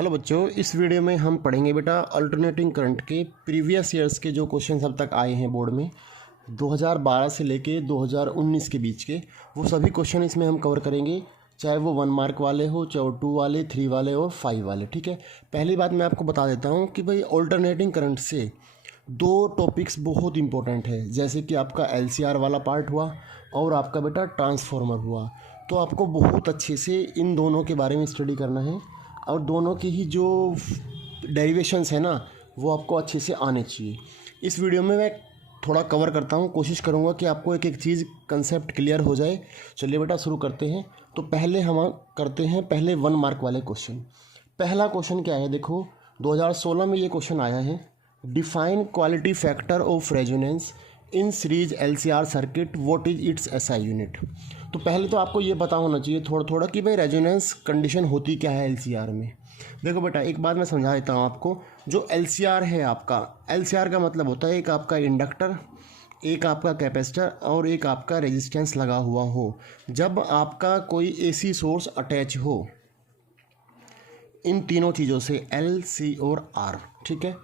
Hello बच्चों, इस video में हम पढ़ेंगे बेटा अल्टरनेटिंग करंट के प्रीवियस ईयर्स के जो क्वेश्चन अब तक आए हैं बोर्ड में 2012 से लेके 2019 के बीच के, वो सभी क्वेश्चन इसमें हम कवर करेंगे। चाहे वो 1 मार्क वाले हो, चाहे वो 2 वाले, 3 वाले और 5 वाले। ठीक है, पहली बात मैं आपको बता देता हूँ कि भाई अल्टरनेटिंग करंट से 2 टॉपिक्स बहुत इंपॉर्टेंट है, जैसे कि आपका LCR वाला पार्ट हुआ और आपका बेटा ट्रांसफार्मर हुआ। तो आपको बहुत अच्छे से इन दोनों के बारे में स्टडी करना है और दोनों की ही जो डेरिवेशंस है ना, वो आपको अच्छे से आने चाहिए। इस वीडियो में मैं थोड़ा कवर करता हूँ, कोशिश करूँगा कि आपको एक एक चीज़ कंसेप्ट क्लियर हो जाए। चलिए बेटा शुरू करते हैं। तो पहले हम करते हैं पहले 1 मार्क वाले क्वेश्चन। पहला क्वेश्चन क्या है, देखो 2016 में ये क्वेश्चन आया है। Define quality factor of resonance in series LCR circuit, what is it's SI unit. तो पहले तो आपको ये पता होना चाहिए थोड़ा थोड़ा कि भाई रेजोनेंस कंडीशन होती क्या है LCR में। देखो बेटा, एक बात मैं समझा देता हूँ आपको। जो LCR है आपका, LCR का मतलब होता है एक आपका इंडक्टर, एक आपका कैपेसिटर और एक आपका रेजिस्टेंस लगा हुआ हो, जब आपका कोई AC सोर्स अटैच हो इन तीनों चीज़ों से L, C और R। ठीक है,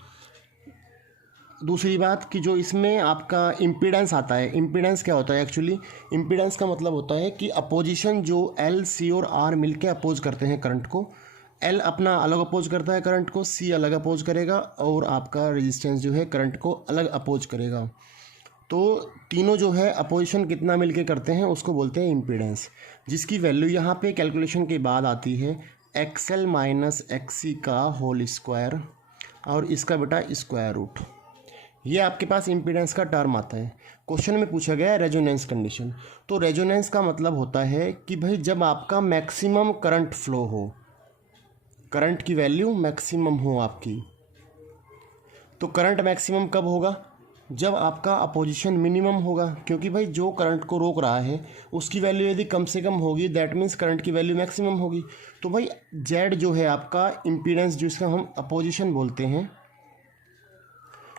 दूसरी बात कि जो इसमें आपका इम्पीडेंस आता है, इम्पीडेंस क्या होता है एक्चुअली, इम्पीडेंस का मतलब होता है कि अपोजिशन जो L, C और R मिलके अपोज करते हैं करंट को। L अपना अलग अपोज करता है करंट को, C अलग अपोज करेगा और आपका रेजिस्टेंस जो है करंट को अलग अपोज करेगा। तो तीनों जो है अपोजिशन कितना मिलके करते हैं उसको बोलते हैं इम्पीडेंस, जिसकी वैल्यू यहाँ पे कैलकुलेशन के बाद आती है XL माइनस XC का होल स्क्वायर और इसका बेटा स्क्वायर रूट। ये आपके पास इम्पीडेंस का टर्म आता है। क्वेश्चन में पूछा गया है रेजोनेंस कंडीशन। तो रेजोनेंस का मतलब होता है कि भाई जब आपका मैक्सिमम करंट फ्लो हो, करंट की वैल्यू मैक्सिमम हो आपकी। तो करंट मैक्सिमम कब होगा, जब आपका अपोजिशन मिनिमम होगा, क्योंकि भाई जो करंट को रोक रहा है उसकी वैल्यू यदि कम से कम होगी, दैट मीन्स करंट की वैल्यू मैक्सिमम होगी। तो भाई जेड जो है आपका इम्पीडेंस, जिसका हम अपोजिशन बोलते हैं,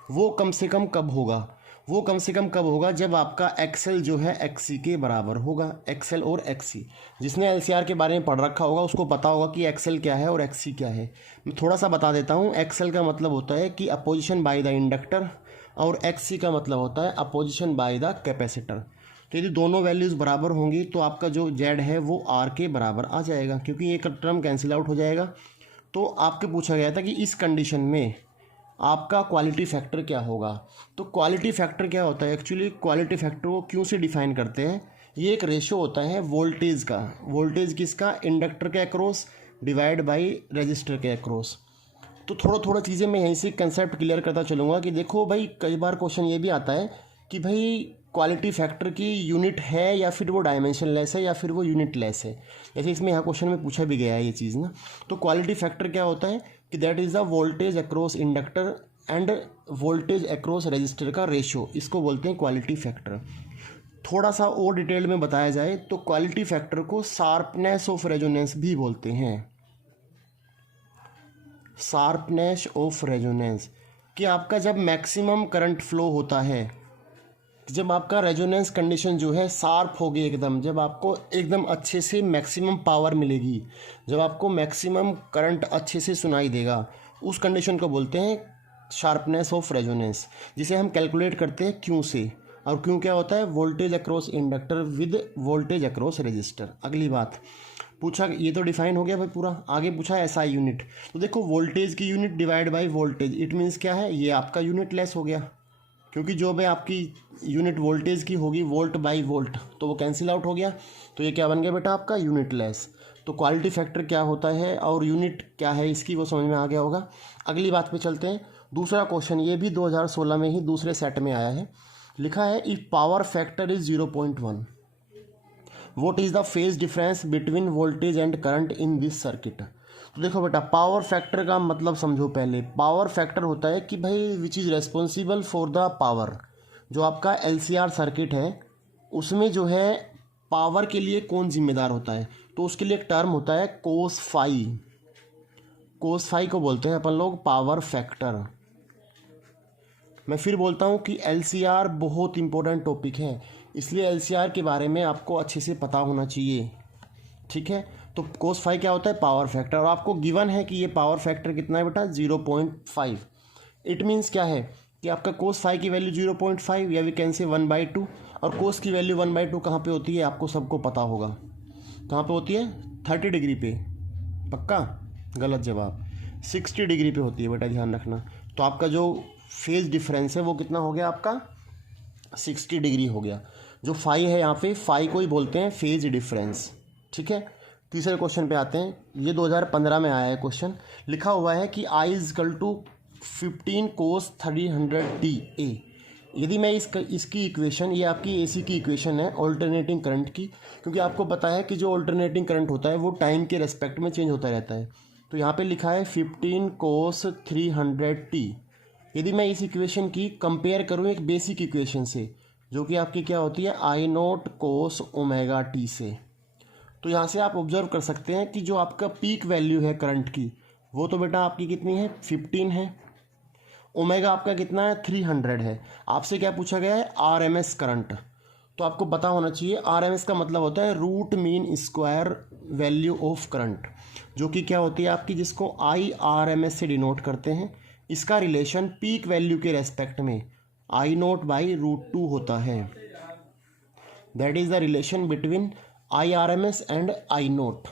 वो कम से कम कब होगा, वो कम से कम कब होगा जब आपका XL जो है XC के बराबर होगा। XL और XC, जिसने LCR के बारे में पढ़ रखा होगा उसको पता होगा कि XL क्या है और XC क्या है। मैं थोड़ा सा बता देता हूँ। XL का मतलब होता है कि अपोजिशन बाय द इंडक्टर और XC का मतलब होता है अपोजिशन बाय द कैपेसिटर। तो यदि दोनों वैल्यूज़ बराबर होंगी तो आपका जो Z है वो R के बराबर आ जाएगा, क्योंकि एक टर्म कैंसिल आउट हो जाएगा। तो आपके पूछा गया था कि इस कंडीशन में आपका क्वालिटी फैक्टर क्या होगा। तो क्वालिटी फैक्टर क्या होता है एक्चुअली, क्वालिटी फैक्टर को क्यों से डिफाइन करते हैं, ये एक रेशो होता है वोल्टेज का। वोल्टेज किसका, इंडक्टर के अक्रॉस डिवाइड बाय रजिस्टर के अक्रॉस। तो थोड़ा थोड़ा चीज़ें मैं यहीं से कंसेप्ट क्लियर करता चलूँगा कि देखो भाई, कई बार क्वेश्चन ये भी आता है कि भाई क्वालिटी फैक्टर की यूनिट है या फिर वो डायमेंशन लेस है या फिर वो यूनिट लेस है। जैसे इसमें यहाँ क्वेश्चन में पूछा भी गया है ये चीज़ ना। तो क्वालिटी फैक्टर क्या होता है कि that is the voltage across inductor end voltage across register का रेशो, इसको बोलते हैं क्वालिटी फैक्टर। थोड़ा सा और डिटेल में बताया जाए तो क्वालिटी फैक्टर को शार्पनेस ऑफ रेजोनेंस भी बोलते हैं। शार्पनेस ऑफ रेजोनेंस कि आपका जब मैक्सिमम करंट फ्लो होता है, जब आपका रेजोनेंस कंडीशन जो है शार्प होगी एकदम, जब आपको एकदम अच्छे से मैक्सिमम पावर मिलेगी, जब आपको मैक्सिमम करंट अच्छे से सुनाई देगा, उस कंडीशन को बोलते हैं शार्पनेस ऑफ रेजोनेंस, जिसे हम कैलकुलेट करते हैं क्यू से। और क्यू क्या होता है, voltage across inductor with voltage across register. अगली बात पूछा, ये तो डिफाइन हो गया भाई पूरा। आगे पूछा SI यूनिट। तो देखो वोल्टेज की unit divide by voltage, it means क्या है, ये आपका यूनिट लेस हो गया, क्योंकि जो भी आपकी यूनिट वोल्टेज की होगी वोल्ट बाय वोल्ट, तो वो कैंसिल आउट हो गया। तो ये क्या बन गया बेटा आपका, यूनिट लेस। तो क्वालिटी फैक्टर क्या होता है और यूनिट क्या है इसकी, वो समझ में आ गया होगा। अगली बात पे चलते हैं। दूसरा क्वेश्चन, ये भी 2016 में ही दूसरे सेट में आया है। लिखा है if power factor is 0.1, what is the phase difference between voltage and current in this circuit. तो देखो बेटा, पावर फैक्टर का मतलब समझो पहले। पावर फैक्टर होता है कि भाई which is responsible for the power. जो आपका LCR सर्किट है उसमें जो है पावर के लिए कौन जिम्मेदार होता है, तो उसके लिए एक टर्म होता है कोस फाई। कोस फाई को बोलते हैं अपन लोग पावर फैक्टर। मैं फिर बोलता हूँ कि LCR बहुत इंपॉर्टेंट टॉपिक है, इसलिए LCR के बारे में आपको अच्छे से पता होना चाहिए। ठीक है, तो कोस फाई क्या होता है, पावर फैक्टर, और आपको गिवन है कि ये पावर फैक्टर कितना है बेटा, 0.5। इट मीन्स क्या है कि आपका कोस फाई की वैल्यू 0.5 या वी कैन से 1/2, और कोस की वैल्यू 1/2 कहाँ पे होती है आपको सबको पता होगा, कहाँ पे होती है, 30 डिग्री पे। पक्का गलत जवाब, 60 डिग्री पे होती है बेटा, ध्यान रखना। तो आपका जो फेज डिफरेंस है वो कितना हो गया आपका, 60 डिग्री हो गया। जो फाई है यहाँ पे, फाई को ही बोलते हैं फेज डिफरेंस, ठीक है। तीसरे क्वेश्चन पे आते हैं। ये 2015 में आया है क्वेश्चन। लिखा हुआ है कि I = 15 cos 300t A। यदि मैं इसकी इक्वेशन, ये आपकी AC की इक्वेशन है ऑल्टरनेटिंग करंट की, क्योंकि आपको पता है कि जो ऑल्टरनेटिंग करंट होता है वो टाइम के रेस्पेक्ट में चेंज होता रहता है। तो यहाँ पे लिखा है 15 cos 300t। यदि मैं इस इक्वेशन की कंपेयर करूँ एक बेसिक इक्वेशन से, जो कि आपकी क्या होती है, I0 cos ωt से, तो यहाँ से आप ऑब्जर्व कर सकते हैं कि जो आपका पीक वैल्यू है करंट की, वो तो बेटा आपकी कितनी है, 15 है। ओमेगा आपका कितना है, 300 है। आपसे क्या पूछा गया है, RMS करंट। तो आपको पता होना चाहिए RMS का मतलब होता है root mean square value of current, जो कि क्या होती है आपकी, जिसको IRMS से डिनोट करते हैं। इसका रिलेशन पीक वैल्यू के रेस्पेक्ट में I0/√2 होता है। That is the relation between IRMS and I0।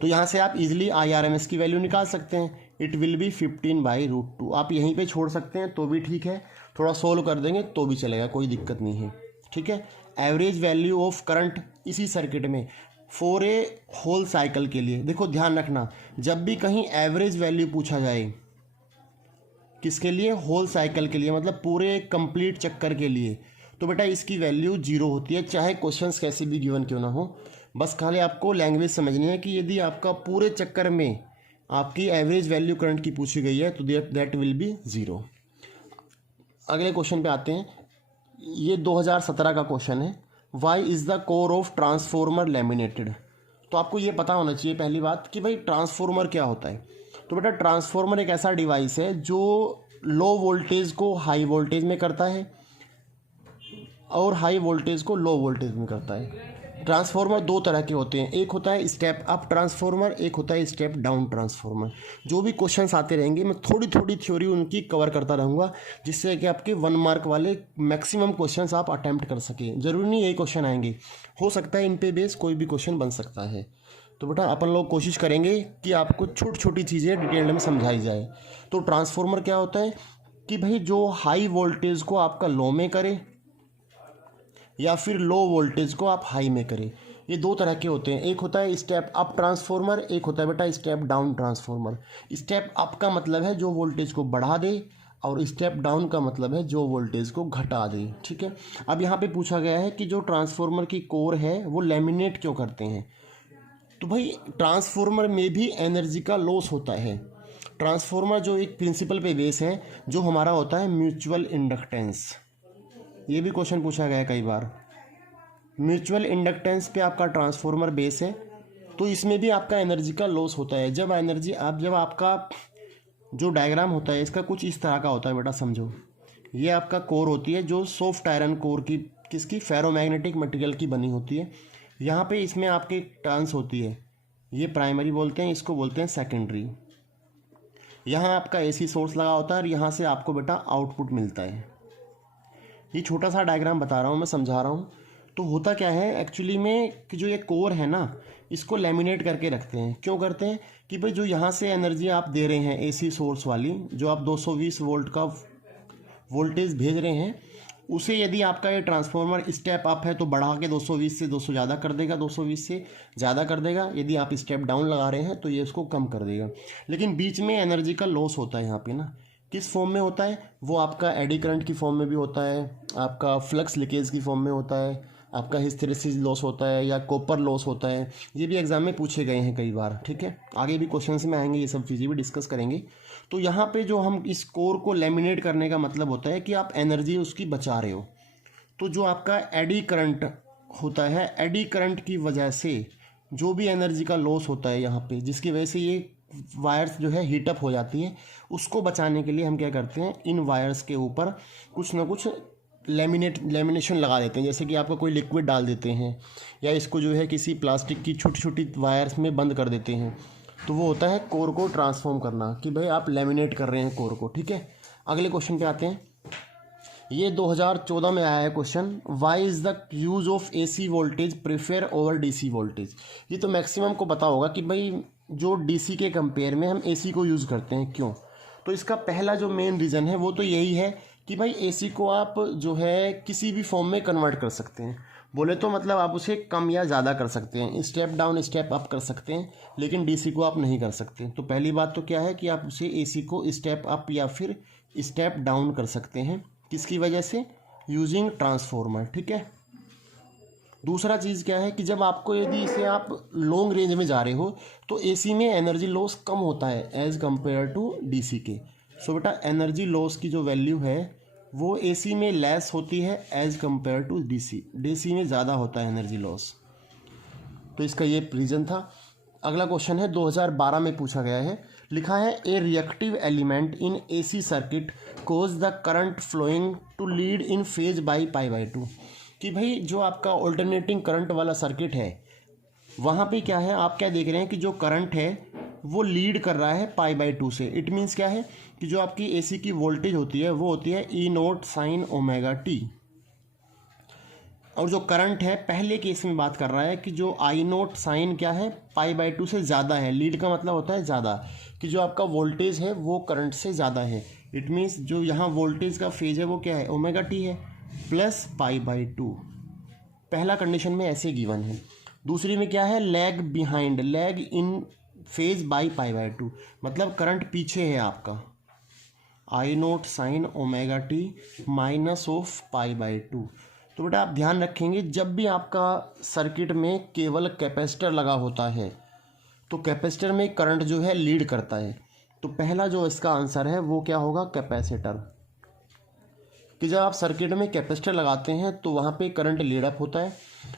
तो यहाँ से आप इजीली IRMS की वैल्यू निकाल सकते हैं। It will be 15/√2। आप यहीं पे छोड़ सकते हैं तो भी ठीक है, थोड़ा सोल्व कर देंगे तो भी चलेगा, कोई दिक्कत नहीं है, ठीक है। एवरेज वैल्यू ऑफ करंट इसी सर्किट में फॉर ए होल साइकिल के लिए, देखो ध्यान रखना, जब भी कहीं एवरेज वैल्यू पूछा जाए, किसके लिए, होल साइकिल के लिए, मतलब पूरे कंप्लीट चक्कर के लिए, तो बेटा इसकी वैल्यू 0 होती है, चाहे क्वेश्चंस कैसे भी गिवन क्यों ना हो। बस खाली आपको लैंग्वेज समझनी है कि यदि आपका पूरे चक्कर में आपकी एवरेज वैल्यू करंट की पूछी गई है तो दैट विल बी 0। अगले क्वेश्चन पे आते हैं। ये 2017 का क्वेश्चन है। Why is the core of transformer laminated. तो आपको ये पता होना चाहिए पहली बात कि भाई ट्रांसफॉर्मर क्या होता है। तो बेटा ट्रांसफॉर्मर एक ऐसा डिवाइस है जो लो वोल्टेज को हाई वोल्टेज में करता है और हाई वोल्टेज को लो वोल्टेज में करता है। ट्रांसफार्मर दो तरह के होते हैं, एक होता है स्टेप अप ट्रांसफार्मर, एक होता है स्टेप डाउन ट्रांसफार्मर। जो भी क्वेश्चंस आते रहेंगे मैं थोड़ी थोड़ी थ्योरी उनकी कवर करता रहूँगा, जिससे कि आपके 1 मार्क वाले मैक्सिमम क्वेश्चंस आप अटैम्प्ट कर सकें। ज़रूरी नहीं यही क्वेश्चन आएंगे, हो सकता है इन पे बेस कोई भी क्वेश्चन बन सकता है। तो बेटा अपन लोग कोशिश करेंगे कि आपको छोटी छोटी चीज़ें डिटेल में समझाई जाए। तो ट्रांसफार्मर क्या होता है कि भाई जो हाई वोल्टेज को आपका लो में करे या फिर लो वोल्टेज को आप हाई में करें। ये दो तरह के होते हैं, एक होता है स्टेप अप ट्रांसफार्मर, एक होता है बेटा step down transformer. Step up का मतलब है जो वोल्टेज को बढ़ा दे और स्टेप डाउन का मतलब है जो वोल्टेज को घटा दे, ठीक है। अब यहाँ पे पूछा गया है कि जो ट्रांसफार्मर की कोर है वो लैमिनेट क्यों करते हैं। तो भाई ट्रांसफार्मर में भी एनर्जी का लॉस होता है। ट्रांसफार्मर जो एक प्रिंसिपल पे बेस है, जो हमारा होता है म्यूचुअल इंडक्टेंस। ये भी क्वेश्चन पूछा गया है कई बार। म्यूचुअल इंडक्टेंस पे आपका ट्रांसफार्मर बेस है, तो इसमें भी आपका एनर्जी का लॉस होता है। जब आपका जो डायग्राम होता है इसका कुछ इस तरह का होता है बेटा, समझो। ये आपका कोर होती है जो सॉफ्ट आयरन कोर की, किसकी, फेरोमैग्नेटिक मटेरियल की बनी होती है। यहाँ पे इसमें आपके टर्न्स होती है, ये प्राइमरी बोलते हैं, इसको बोलते हैं सेकेंडरी। यहाँ आपका AC सोर्स लगा होता है और यहाँ से आपको बेटा आउटपुट मिलता है। ये छोटा सा डायग्राम बता रहा हूँ, मैं समझा रहा हूँ। तो होता क्या है एक्चुअली में कि जो ये कोर है ना, इसको लैमिनेट करके रखते हैं। क्यों करते हैं कि भाई जो यहाँ से एनर्जी आप दे रहे हैं AC सोर्स वाली, जो आप 220 वोल्ट का वोल्टेज भेज रहे हैं, उसे यदि आपका ये ट्रांसफार्मर स्टेप अप है तो बढ़ा के 220 से 200 ज़्यादा कर देगा, 220 से ज़्यादा कर देगा। यदि आप स्टेप डाउन लगा रहे हैं तो ये उसको कम कर देगा। लेकिन बीच में एनर्जी का लॉस होता है यहाँ पे ना, किस फॉर्म में होता है, वो आपका एडी करंट की फॉर्म में भी होता है, आपका फ्लक्स लीकेज की फॉर्म में होता है, आपका हिस्टेरेसिस लॉस होता है या कॉपर लॉस होता है। ये भी एग्जाम में पूछे गए हैं कई बार, ठीक है। आगे भी क्वेश्चंस में आएंगे, ये सब चीज़ें भी डिस्कस करेंगे। तो यहाँ पे जो हम इस कोर को लैमिनेट करने का मतलब होता है कि आप एनर्जी उसकी बचा रहे हो। तो जो आपका एडी करंट होता है, एडी करंट की वजह से जो भी एनर्जी का लॉस होता है यहाँ पे, जिसकी वजह से ये वायर्स जो है हीटअप हो जाती है, उसको बचाने के लिए हम क्या करते हैं, इन वायर्स के ऊपर कुछ ना कुछ लेमिनेशन लगा देते हैं, जैसे कि आपका कोई लिक्विड डाल देते हैं या इसको जो है किसी प्लास्टिक की छोटी छोटी वायर्स में बंद कर देते हैं, तो वो होता है कोर को ट्रांसफॉर्म करना, कि भाई आप लेमिनेट कर रहे हैं कोर को। ठीक है, अगले क्वेश्चन पे आते हैं। ये 2014 में आया है question, why is the use of AC voltage prefer over DC voltage. ये तो मैक्सिमम को पता होगा कि भाई जो DC के कंपेयर में हम AC को यूज़ करते हैं, क्यों। तो इसका पहला जो मेन रीज़न है वो तो यही है कि भाई AC को आप जो है किसी भी फॉर्म में कन्वर्ट कर सकते हैं। बोले तो मतलब आप उसे कम या ज़्यादा कर सकते हैं, स्टेप डाउन स्टेप अप कर सकते हैं, लेकिन DC को आप नहीं कर सकते। तो पहली बात तो क्या है कि आप उसे AC को स्टेप अप या फिर स्टेप डाउन कर सकते हैं, किसकी वजह से, यूजिंग ट्रांसफॉर्मर। ठीक है, दूसरा चीज़ क्या है कि जब आपको यदि इसे आप लॉन्ग रेंज में जा रहे हो तो AC में एनर्जी लॉस कम होता है एज़ कंपेयर टू DC के। सो बेटा एनर्जी लॉस की जो वैल्यू है वो AC में लेस होती है एज़ कंपेयर टू DC में ज़्यादा होता है एनर्जी लॉस। तो इसका ये रीज़न था। अगला क्वेश्चन है 2012 में पूछा गया है, लिखा है a reactive element in AC circuit causes the current flowing to lead in phase by π/2। कि भाई जो आपका ऑल्टरनेटिंग करंट वाला सर्किट है वहाँ पे क्या है, आप क्या देख रहे हैं कि जो करंट है वो लीड कर रहा है π/2 से। इट मीन्स क्या है कि जो आपकी AC की वोल्टेज होती है वो होती है E0 sin ωt, और जो करंट है पहले केस में बात कर रहा है कि जो I0 साइन क्या है, π/2 से ज़्यादा है। लीड का मतलब होता है ज़्यादा, कि जो आपका वोल्टेज है वो करंट से ज़्यादा है। इट मीन्स जो यहाँ वोल्टेज का फेज है वो क्या है, ωt है प्लस π/2। पहला कंडीशन में ऐसे गिवन है। दूसरी में क्या है, lag behind, lag in phase by π/2, मतलब करंट पीछे है आपका, I0 sign ωt minus of π/2। तो बेटा आप ध्यान रखेंगे जब भी आपका सर्किट में केवल कैपेसिटर लगा होता है तो कैपेसिटर में करंट जो है लीड करता है। तो पहला जो इसका आंसर है वो क्या होगा, कैपेसिटर। कि जब आप सर्किट में कैपेसिटर लगाते हैं तो वहाँ पे करंट लीड अप होता है,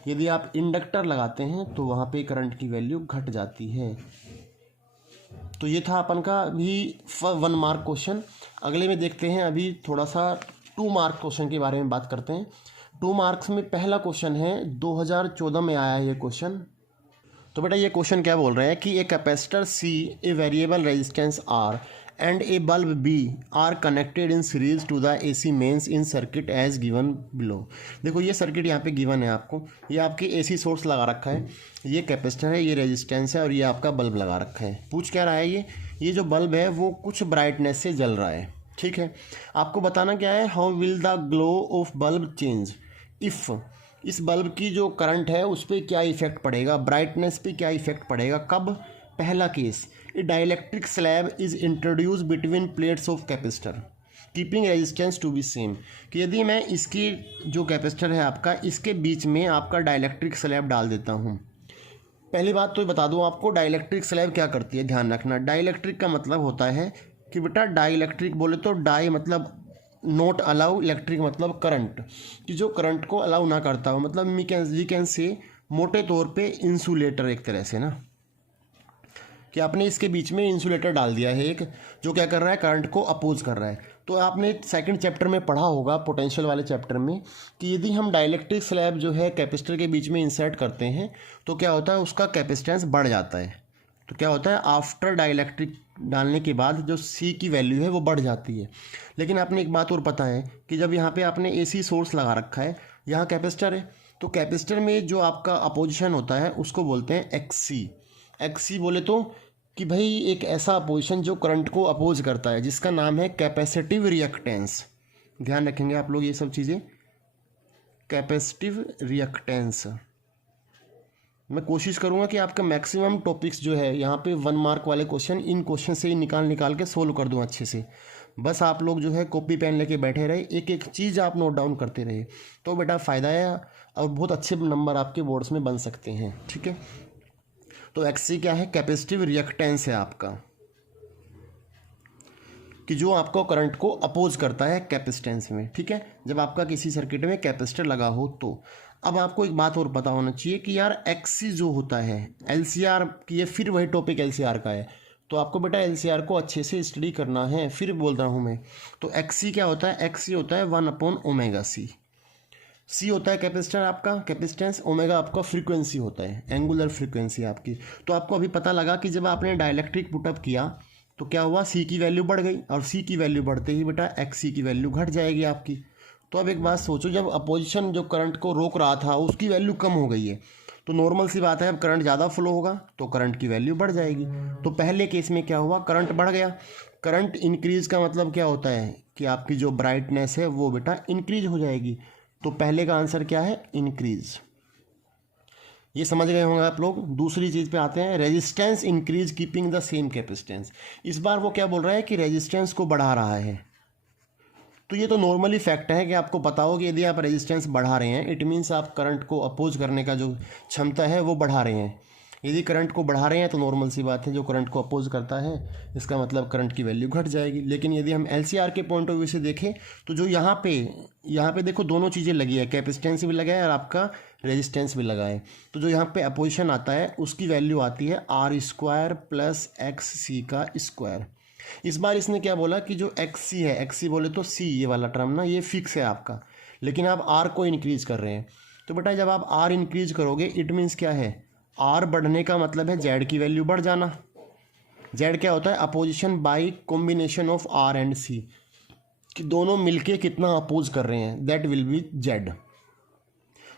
यदि आप इंडक्टर लगाते हैं तो वहाँ पे करंट की वैल्यू घट जाती है। तो ये था अपन का अभी 1 मार्क क्वेश्चन। अगले में देखते हैं, अभी थोड़ा सा 2 मार्क क्वेश्चन के बारे में बात करते हैं। 2 मार्क्स में पहला क्वेश्चन है, 2014 में आया है ये क्वेश्चन। तो बेटा ये क्वेश्चन क्या बोल रहा है कि a capacitor C, a variable resistance R and a bulb B are connected in series to the AC mains in circuit as given below. देखो ये सर्किट यहाँ पे गिवन है आपको, ये आपकी AC सोर्स लगा रखा है, ये कैपेसिटर है, ये रेजिस्टेंस है और ये आपका बल्ब लगा रखा है। पूछ क्या रहा है, ये जो बल्ब है वो कुछ ब्राइटनेस से जल रहा है। ठीक है, आपको बताना क्या है, how will the glow of bulb change if, इस बल्ब की जो करंट है उस पर क्या इफेक्ट पड़ेगा, ब्राइटनेस पे क्या इफेक्ट पड़ेगा, कब। पहला case, a dielectric slab is introduce between plates of capacitor keeping resistance to be same. कि यदि मैं इसकी जो कैपेसिटर है आपका, इसके बीच में आपका डाइलेक्ट्रिक स्लैब डाल देता हूँ। पहली बात तो बता दूँ आपको, डाइलेक्ट्रिक स्लैब क्या करती है, ध्यान रखना। डाइलेक्ट्रिक का मतलब होता है कि बेटा डाइलेक्ट्रिक बोले तो डाई मतलब नॉट अलाउ, इलेक्ट्रिक मतलब करंट, कि जो करंट को अलाउ ना करता हो, मतलब वी कैन से मोटे तौर पे इंसुलेटर एक तरह से ना, कि आपने इसके बीच में इंसुलेटर डाल दिया है एक, जो क्या कर रहा है, करंट को अपोज कर रहा है। तो आपने सेकंड चैप्टर में पढ़ा होगा, पोटेंशियल वाले चैप्टर में, कि यदि हम डाइलेक्ट्रिक स्लैब जो है कैपेसिटर के बीच में इंसर्ट करते हैं तो क्या होता है, उसका कैपेसिटेंस बढ़ जाता है। तो क्या होता है, आफ्टर डाइलेक्ट्रिक डालने के बाद जो C की वैल्यू है वो बढ़ जाती है। लेकिन आपने एक बात और पता है कि जब यहाँ पे आपने AC सोर्स लगा रखा है, यहाँ कैपेसिटर है, तो कैपेसिटर में जो आपका अपोजिशन होता है उसको बोलते हैं XC। XC बोले तो कि भाई एक ऐसा अपोजिशन जो करंट को अपोज करता है, जिसका नाम है कैपेसिटिव रिएक्टेंस। ध्यान रखेंगे आप लोग ये सब चीज़ें, कैपेसिटिव रिएक्टेंस। मैं कोशिश करूंगा कि आपका मैक्सिमम टॉपिक्स जो है यहाँ पे 1 मार्क वाले क्वेश्चन, इन क्वेश्चन से ही निकाल के सोल्व कर दूं अच्छे से। बस आप लोग जो है कॉपी पेन लेके बैठे रहे, एक एक चीज़ आप नोट डाउन करते रहे, तो बेटा फ़ायदा है और बहुत अच्छे नंबर आपके बोर्ड्स में बन सकते हैं। ठीक है, तो XC क्या है, कैपेसिटिव रिएक्टेंस है आपका, कि जो आपको करंट को अपोज करता है कैपेसिटेंस में। ठीक है, जब आपका किसी सर्किट में कैपेसिटर लगा हो तो। अब आपको एक बात और पता होना चाहिए कि यार XC जो होता है LCR की, ये फिर वही टॉपिक LCR का है, तो आपको बेटा एलसीआर को अच्छे से स्टडी करना है। फिर बोल रहा हूँ मैं, तो एक्सी क्या होता है, एक्सी होता है 1/ओमेगा सी होता है कैपेसिटर आपका, कैपेसिटेंस, ओमेगा आपका फ्रीक्वेंसी होता है, एंगुलर फ्रीक्वेंसी आपकी। तो आपको अभी पता लगा कि जब आपने डाइलेक्ट्रिक पुटअप किया तो क्या हुआ, सी की वैल्यू बढ़ गई, और सी की वैल्यू बढ़ते ही बेटा एक्सी की वैल्यू घट जाएगी आपकी। तो अब एक बात सोचो, जब अपोजिशन जो करंट को रोक रहा था उसकी वैल्यू कम हो गई है, तो नॉर्मल सी बात है अब करंट ज़्यादा फ्लो होगा तो करंट की वैल्यू बढ़ जाएगी। तो पहले केस में क्या हुआ, करंट बढ़ गया। करंट इंक्रीज का मतलब क्या होता है कि आपकी जो ब्राइटनेस है वो बेटा इंक्रीज हो जाएगी। तो पहले का आंसर क्या है, इंक्रीज। ये समझ गए होंगे आप लोग। दूसरी चीज़ पे आते हैं, resistance increase keeping the same capacitance. इस बार वो क्या बोल रहा है कि रेजिस्टेंस को बढ़ा रहा है। तो ये तो नॉर्मली फैक्ट है कि आपको पता हो कि यदि आप रेजिस्टेंस बढ़ा रहे हैं इट मीन्स आप करंट को अपोज करने का जो क्षमता है वो बढ़ा रहे हैं। यदि करंट को बढ़ा रहे हैं तो नॉर्मल सी बात है, जो करंट को अपोज करता है इसका मतलब करंट की वैल्यू घट जाएगी। लेकिन यदि हम एलसीआर के पॉइंट ऑफ व्यू से देखें तो जो यहाँ पे देखो दोनों चीज़ें लगी है, कैपेसिटेंस भी लगा है और आपका रेजिस्टेंस भी लगा है। तो जो यहाँ पे अपोजिशन आता है उसकी वैल्यू आती है R² प्लस XC का स्क्वायर। इस बार इसने क्या बोला कि जो XC है, XC बोले तो C ये वाला टर्म ना ये फिक्स है आपका, लेकिन आप R को इंक्रीज कर रहे हैं। तो बेटा जब आप R इंक्रीज करोगे इट मीन्स क्या है, R बढ़ने का मतलब है Z की वैल्यू बढ़ जाना। Z क्या होता है, opposition by combination of R and C, कि दोनों मिलके कितना अपोज कर रहे हैं, दैट विल बी Z।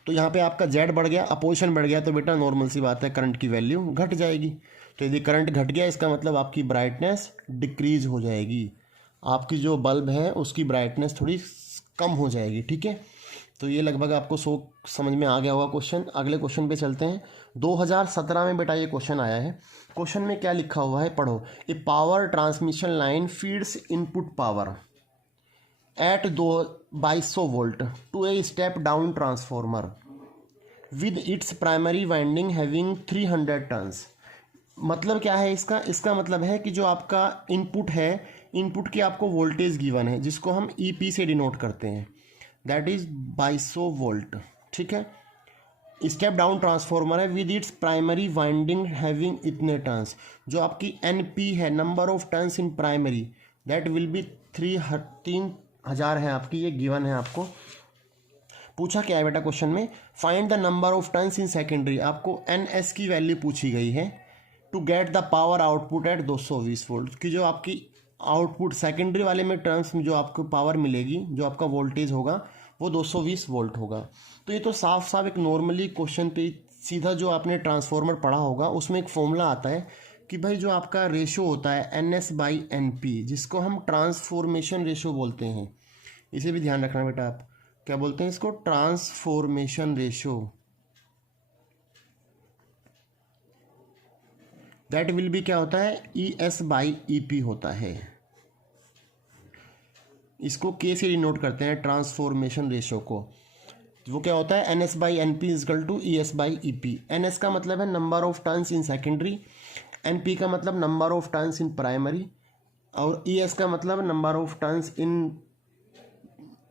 तो यहाँ पे आपका Z बढ़ गया, अपोजिशन बढ़ गया, तो बेटा नॉर्मल सी बात है करंट की वैल्यू घट जाएगी। तो यदि करंट घट गया इसका मतलब आपकी ब्राइटनेस डिक्रीज हो जाएगी, आपकी जो बल्ब है उसकी ब्राइटनेस थोड़ी कम हो जाएगी। ठीक है, तो ये लगभग आपको समझ में आ गया होगा क्वेश्चन। अगले क्वेश्चन पे चलते हैं। 2017 में बेटा ये क्वेश्चन आया है। क्वेश्चन में क्या लिखा हुआ है पढ़ो। A power transmission line feeds input power at 2200 volt to a step down transformer with its primary winding having 300 turns. मतलब क्या है इसका मतलब है कि जो आपका इनपुट है, इनपुट की आपको वोल्टेज गिवन है जिसको हम EP से डिनोट करते हैं, दैट इज 2200 वोल्ट। ठीक है, स्टेप डाउन ट्रांसफॉर्मर है with its primary winding having इतने टर्न्स। जो आपकी NP है, number of turns in primary, that will be 3000 है आपकी, ये गिवन है आपको। पूछा क्या है बेटा क्वेश्चन में, find the number of turns in secondary. आपको NS की वैल्यू पूछी गई है to get the power output at 220 volt, की जो आपकी आउटपुट सेकेंडरी वाले में टर्न्स में जो आपको पावर मिलेगी, जो आपका वोल्टेज होगा वो 220 वोल्ट होगा। तो ये तो साफ साफ एक नॉर्मली क्वेश्चन पे सीधा जो आपने ट्रांसफॉर्मर पढ़ा होगा उसमें एक फॉर्मूला आता है कि भाई जो आपका रेशो होता है NS/NP, जिसको हम ट्रांसफॉर्मेशन रेशो बोलते हैं, इसे भी ध्यान रखना बेटा। आप क्या बोलते हैं इसको, transformation ratio, that will be क्या होता है, ES/EP होता है। इसको K से डिनोट करते हैं ट्रांसफॉर्मेशन रेशो को। वो क्या होता है, NS/NP is equal to ES/EP। NS का मतलब है number of turns in secondary, NP का मतलब number of turns in primary, और ES का मतलब number of turns in,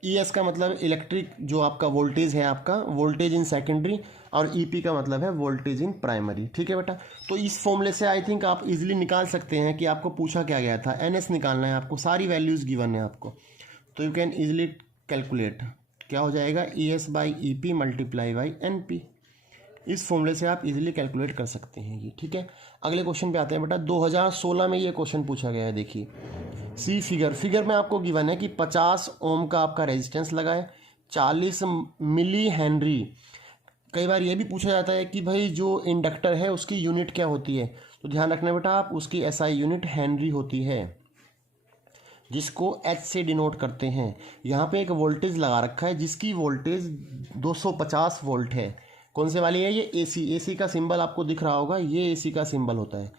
ES का मतलब इलेक्ट्रिक जो आपका वोल्टेज है, आपका वोल्टेज इन सेकेंडरी, और EP का मतलब है वोल्टेज इन प्राइमरी। ठीक है बेटा, तो इस फॉर्मूले से आई थिंक आप इजीली निकाल सकते हैं कि आपको पूछा क्या गया था, NS निकालना है आपको, सारी वैल्यूज़ गिवन है आपको, तो यू कैन इजीली कैलकुलेट। क्या हो जाएगा, ES/EP मल्टीप्लाई बाई NP। इस फॉर्मूले से आप इजीली कैलकुलेट कर सकते हैं ये। ठीक है, अगले क्वेश्चन पे आते हैं बेटा। 2016 में ये क्वेश्चन पूछा गया है। देखिए सी फिगर में आपको गिवन है कि 50 ओम का आपका रेजिस्टेंस लगा है, 40 मिली हेनरी। कई बार ये भी पूछा जाता है कि भाई जो इंडक्टर है उसकी यूनिट क्या होती है, तो ध्यान रखना बेटा आप, उसकी SI यूनिट हेनरी होती है, जिसको H से डिनोट करते हैं। यहाँ पे एक वोल्टेज लगा रखा है जिसकी वोल्टेज 250 वोल्ट है। कौन से वाली है, ये AC का सिंबल आपको दिख रहा होगा, ये AC का सिंबल होता है।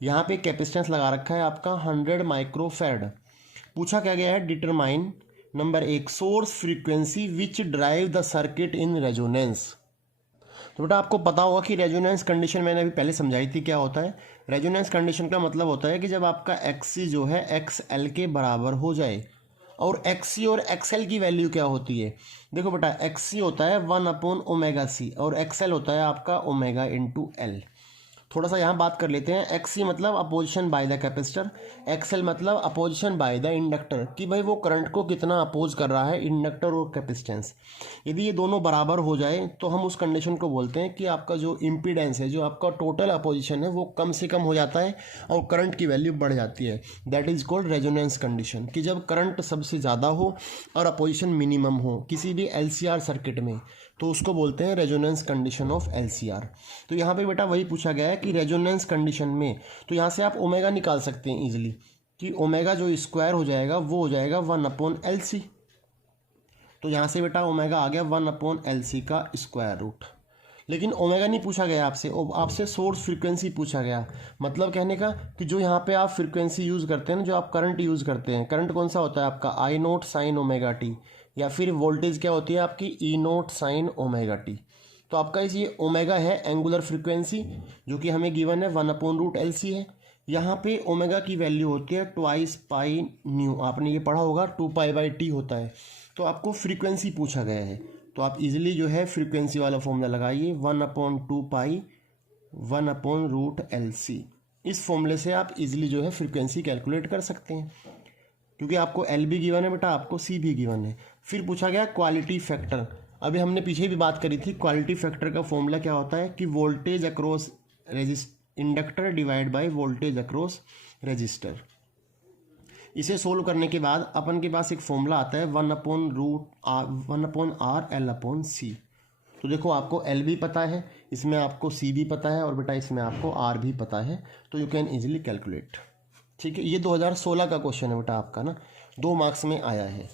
यहाँ पे कैपेसिटेंस लगा रखा है आपका 100 माइक्रोफैरड। पूछा क्या गया है, determine number 1 source frequency which drive the circuit in resonance. तो बेटा आपको पता होगा कि रेजोनेंस कंडीशन मैंने अभी पहले समझाई थी क्या होता है। रेजोनेंस कंडीशन का मतलब होता है कि जब आपका XC जो है XL के बराबर हो जाए। और XC और XL की वैल्यू क्या होती है, देखो बेटा XC होता है 1/ओमेगा C और XL होता है आपका ओमेगा इंटू L। थोड़ा सा यहाँ बात कर लेते हैं। एक्सी मतलब opposition by the capacitor, XL मतलब अपोजिशन बाय द इंडक्टर, कि भाई वो करंट को कितना अपोज कर रहा है इंडक्टर और कैपेसिटेंस। यदि ये दोनों बराबर हो जाए तो हम उस कंडीशन को बोलते हैं कि आपका जो इम्पीडेंस है, जो आपका टोटल अपोजिशन है, वो कम से कम हो जाता है और करंट की वैल्यू बढ़ जाती है। That is called resonance condition, कि जब करंट सबसे ज़्यादा हो और अपोजिशन मिनिमम हो किसी भी एलसीआर सर्किट में, तो उसको बोलते हैं रेजोनेंस कंडीशन ऑफ एलसीआर। तो यहाँ पे बेटा वही पूछा गया है कि रेजोनेंस कंडीशन में, तो यहाँ से आप ओमेगा निकाल सकते हैं इजीली, कि ओमेगा जो स्क्वायर हो जाएगा वो हो जाएगा 1/LC। तो यहाँ से बेटा ओमेगा आ गया 1/LC का स्क्वायर रूट। लेकिन ओमेगा नहीं पूछा गया आपसे, आपसे सोर्स फ्रीक्वेंसी पूछा गया। मतलब कहने का कि जो यहाँ पे आप फ्रीक्वेंसी यूज़ करते हैं ना, जो आप करंट यूज़ करते हैं, करंट कौन सा होता है आपका I0 sin ओमेगा टी, या फिर वोल्टेज क्या होती है आपकी E0 sin ओमेगा टी। तो आपका ये ओमेगा है एंगुलर फ्रीक्वेंसी, जो कि हमें गिवन है 1/√LC है। यहाँ पे ओमेगा की वैल्यू होती है 2 पाई न्यू, आपने ये पढ़ा होगा 2π/T होता है। तो आपको फ्रीक्वेंसी पूछा गया है, तो आप इजीली जो है फ्रीक्वेंसी वाला फॉर्मूला लगाइए 1/2π 1/√LC। इस फॉर्मूले से आप इजीली जो है फ्रीक्वेंसी कैलकुलेट कर सकते हैं, क्योंकि आपको एल भी गिवन है बेटा, आपको सी भी गिवन है। फिर पूछा गया क्वालिटी फैक्टर। अभी हमने पीछे भी बात करी थी, क्वालिटी फैक्टर का फॉर्मूला क्या होता है कि voltage across inductor divide by voltage across resistor. इसे सोल्व करने के बाद अपन के पास एक फॉर्मूला आता है 1/R/L/C। तो देखो आपको L भी पता है, इसमें आपको C भी पता है, और बेटा इसमें आपको R भी पता है, तो यू कैन इजीली कैलकुलेट। ठीक है, ये 2016 का क्वेश्चन है बेटा आपका ना, 2 मार्क्स में आया है।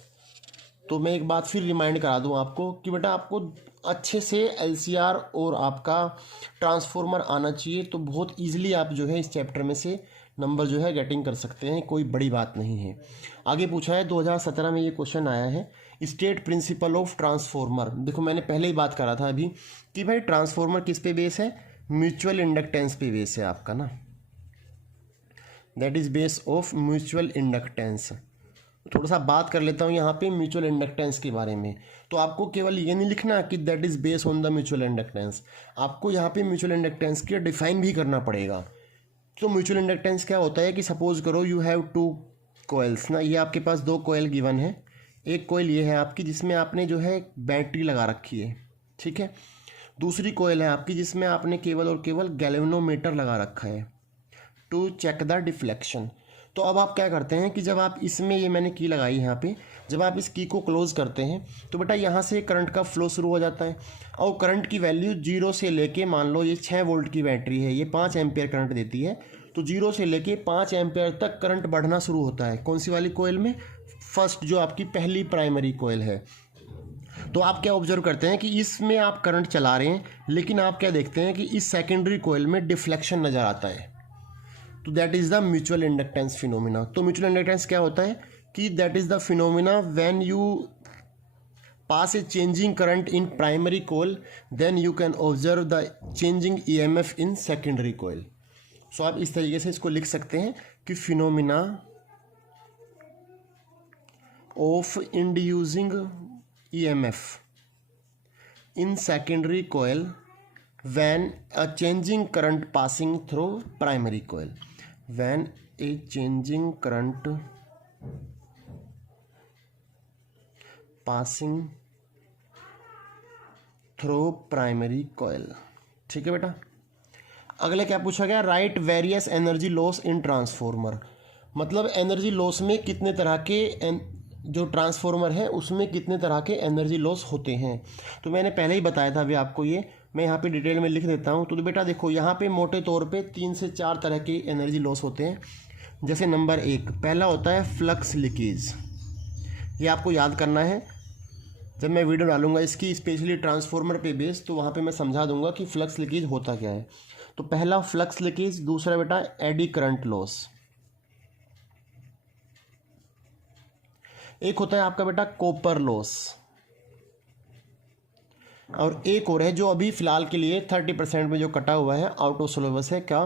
तो मैं एक बात फिर रिमाइंड करा दूं आपको कि बेटा आपको अच्छे से एलसीआर और आपका ट्रांसफॉर्मर आना चाहिए, तो बहुत इजीली आप जो है इस चैप्टर में से नंबर जो है गेटिंग कर सकते हैं, कोई बड़ी बात नहीं है। आगे पूछा है 2017 में ये क्वेश्चन आया है, स्टेट प्रिंसिपल ऑफ ट्रांसफॉर्मर। देखो मैंने पहले ही बात करा था अभी कि भाई ट्रांसफॉर्मर किस पे बेस है, म्यूचुअल इंडक्टेंस पे बेस है आपका ना, that is base of mutual inductance. थोड़ा सा बात कर लेता हूँ यहाँ पे म्यूचुअल इंडक्टेंस के बारे में। तो आपको केवल ये नहीं लिखना कि that is base on the mutual inductance, आपको यहाँ पे म्यूचुअल इंडक्टेंस की डिफाइन भी करना पड़ेगा। तो म्यूचुअल इंडक्टेंस क्या होता है कि सपोज करो यू हैव 2 कोयल्स ना, ये आपके पास 2 कोयल गिवन है। एक कोयल ये है आपकी जिसमें आपने जो है बैटरी लगा रखी है, ठीक है। दूसरी कोयल है आपकी जिसमें आपने केवल और केवल गैल्वेनोमीटर लगा रखा है टू चेक द डिफ्लेक्शन। तो अब आप क्या करते हैं कि जब आप इसमें, ये मैंने की लगाई यहाँ पे, जब आप इस की को क्लोज करते हैं तो बेटा यहाँ से करंट का फ्लो शुरू हो जाता है, और करंट की वैल्यू 0 से लेके, मान लो ये 6 वोल्ट की बैटरी है, ये 5 एम्पियर करंट देती है, तो 0 से लेके 5 एम्पियर तक करंट बढ़ना शुरू होता है। कौन सी वाली कोयल में, फर्स्ट जो आपकी पहली प्राइमरी कोयल है। तो आप क्या ऑब्जर्व करते हैं कि इसमें आप करंट चला रहे हैं, लेकिन आप क्या देखते हैं कि इस सेकेंडरी कोयल में डिफ्लेक्शन नज़र आता है। तो that is the mutual inductance phenomena. तो म्यूचुअल इंडक्टेंस क्या होता है कि that is the phenomena when you pass a changing current in primary coil, then you can observe the changing EMF in secondary coil. So आप इस तरीके से इसको लिख सकते हैं कि phenomena of inducing EMF in secondary coil when a changing current passing through primary coil, when a changing current passing through primary coil। ठीक है बेटा। अगले क्या पूछा गया, right various energy loss in transformer. मतलब एनर्जी लॉस में कितने तरह के जो ट्रांसफॉर्मर है उसमें कितने तरह के एनर्जी लॉस होते हैं। तो मैंने पहले ही बताया था अभी आपको, ये मैं यहाँ पे डिटेल में लिख देता हूँ। तो बेटा देखो यहाँ पे मोटे तौर पे 3 से 4 तरह के एनर्जी लॉस होते हैं। जैसे नंबर 1 पहला होता है फ्लक्स लीकेज, ये आपको याद करना है। जब मैं वीडियो डालूंगा इसकी स्पेशली ट्रांसफॉर्मर पे बेस, तो वहाँ पे मैं समझा दूंगा कि फ्लक्स लीकेज होता क्या है। तो पहला फ्लक्स लीकेज, दूसरा बेटा एडी करंट लॉस, एक होता है आपका बेटा कॉपर लॉस, और एक और है जो अभी फिलहाल के लिए 30% में जो कटा हुआ है आउट ऑफ सिलेबस है, क्या,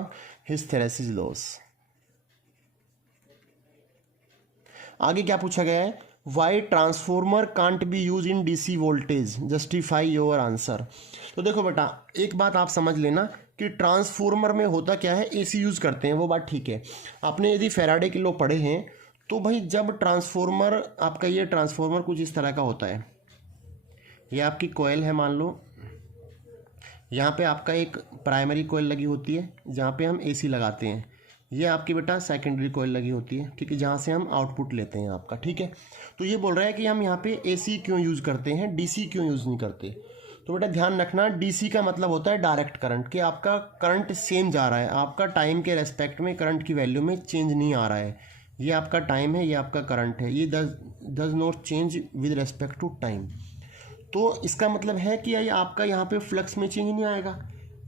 हिस्टेरेसिस लॉस। आगे क्या पूछा गया है, why transformer can't be use in DC voltage, justify your answer. तो देखो बेटा एक बात आप समझ लेना कि ट्रांसफॉर्मर में होता क्या है, एसी यूज़ करते हैं, वो बात ठीक है। आपने यदि फैराडे के लॉ पढ़े हैं तो भाई जब ट्रांसफॉर्मर आपका, ये ट्रांसफॉर्मर कुछ इस तरह का होता है, ये आपकी कोयल है मान लो, यहाँ पे आपका एक प्राइमरी कोयल लगी होती है जहाँ पे हम एसी लगाते हैं, ये आपकी बेटा सेकेंडरी कोयल लगी होती है, ठीक है, जहाँ से हम आउटपुट लेते हैं आपका, ठीक है। तो ये बोल रहा है कि हम यहाँ पे एसी क्यों यूज़ करते हैं, डीसी क्यों यूज़ नहीं करते। तो बेटा ध्यान रखना, डीसी का मतलब होता है डायरेक्ट करंट, कि आपका करंट सेम जा रहा है, आपका टाइम के रेस्पेक्ट में करंट की वैल्यू में चेंज नहीं आ रहा है। ये आपका टाइम है, ये आपका करंट है, ये does not change with respect to time. तो इसका मतलब है कि ये आपका यहाँ पे फ्लक्स में चेंज नहीं आएगा।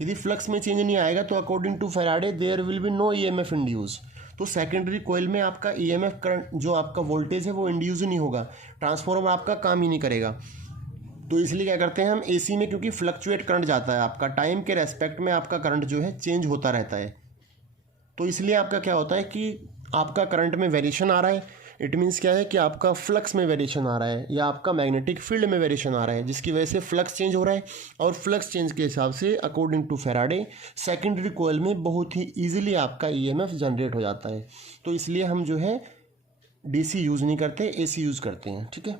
यदि फ्लक्स में चेंज नहीं आएगा तो according to Faraday there will be no EMF induce. तो सेकेंडरी कोयल में आपका ईएमएफ करंट, जो आपका वोल्टेज है वो इंड्यूस ही नहीं होगा, ट्रांसफॉर्मर आपका काम ही नहीं करेगा। तो इसलिए क्या करते हैं हम एसी में, क्योंकि फ्लक्चुएट करंट जाता है, आपका टाइम के रेस्पेक्ट में आपका करंट जो है चेंज होता रहता है। तो इसलिए आपका क्या होता है कि आपका करंट में वेरिएशन आ रहा है, इट मीन्स क्या है कि आपका फ्लक्स में वेरिएशन आ रहा है या आपका मैग्नेटिक फील्ड में वेरिएशन आ रहा है, जिसकी वजह से फ्लक्स चेंज हो रहा है। और फ्लक्स चेंज के हिसाब से according to Faraday secondary coil में बहुत ही ईजिली आपका ईएमएफ जनरेट हो जाता है। तो इसलिए हम जो है डीसी यूज़ नहीं करते, एसी यूज़ करते हैं, ठीक है।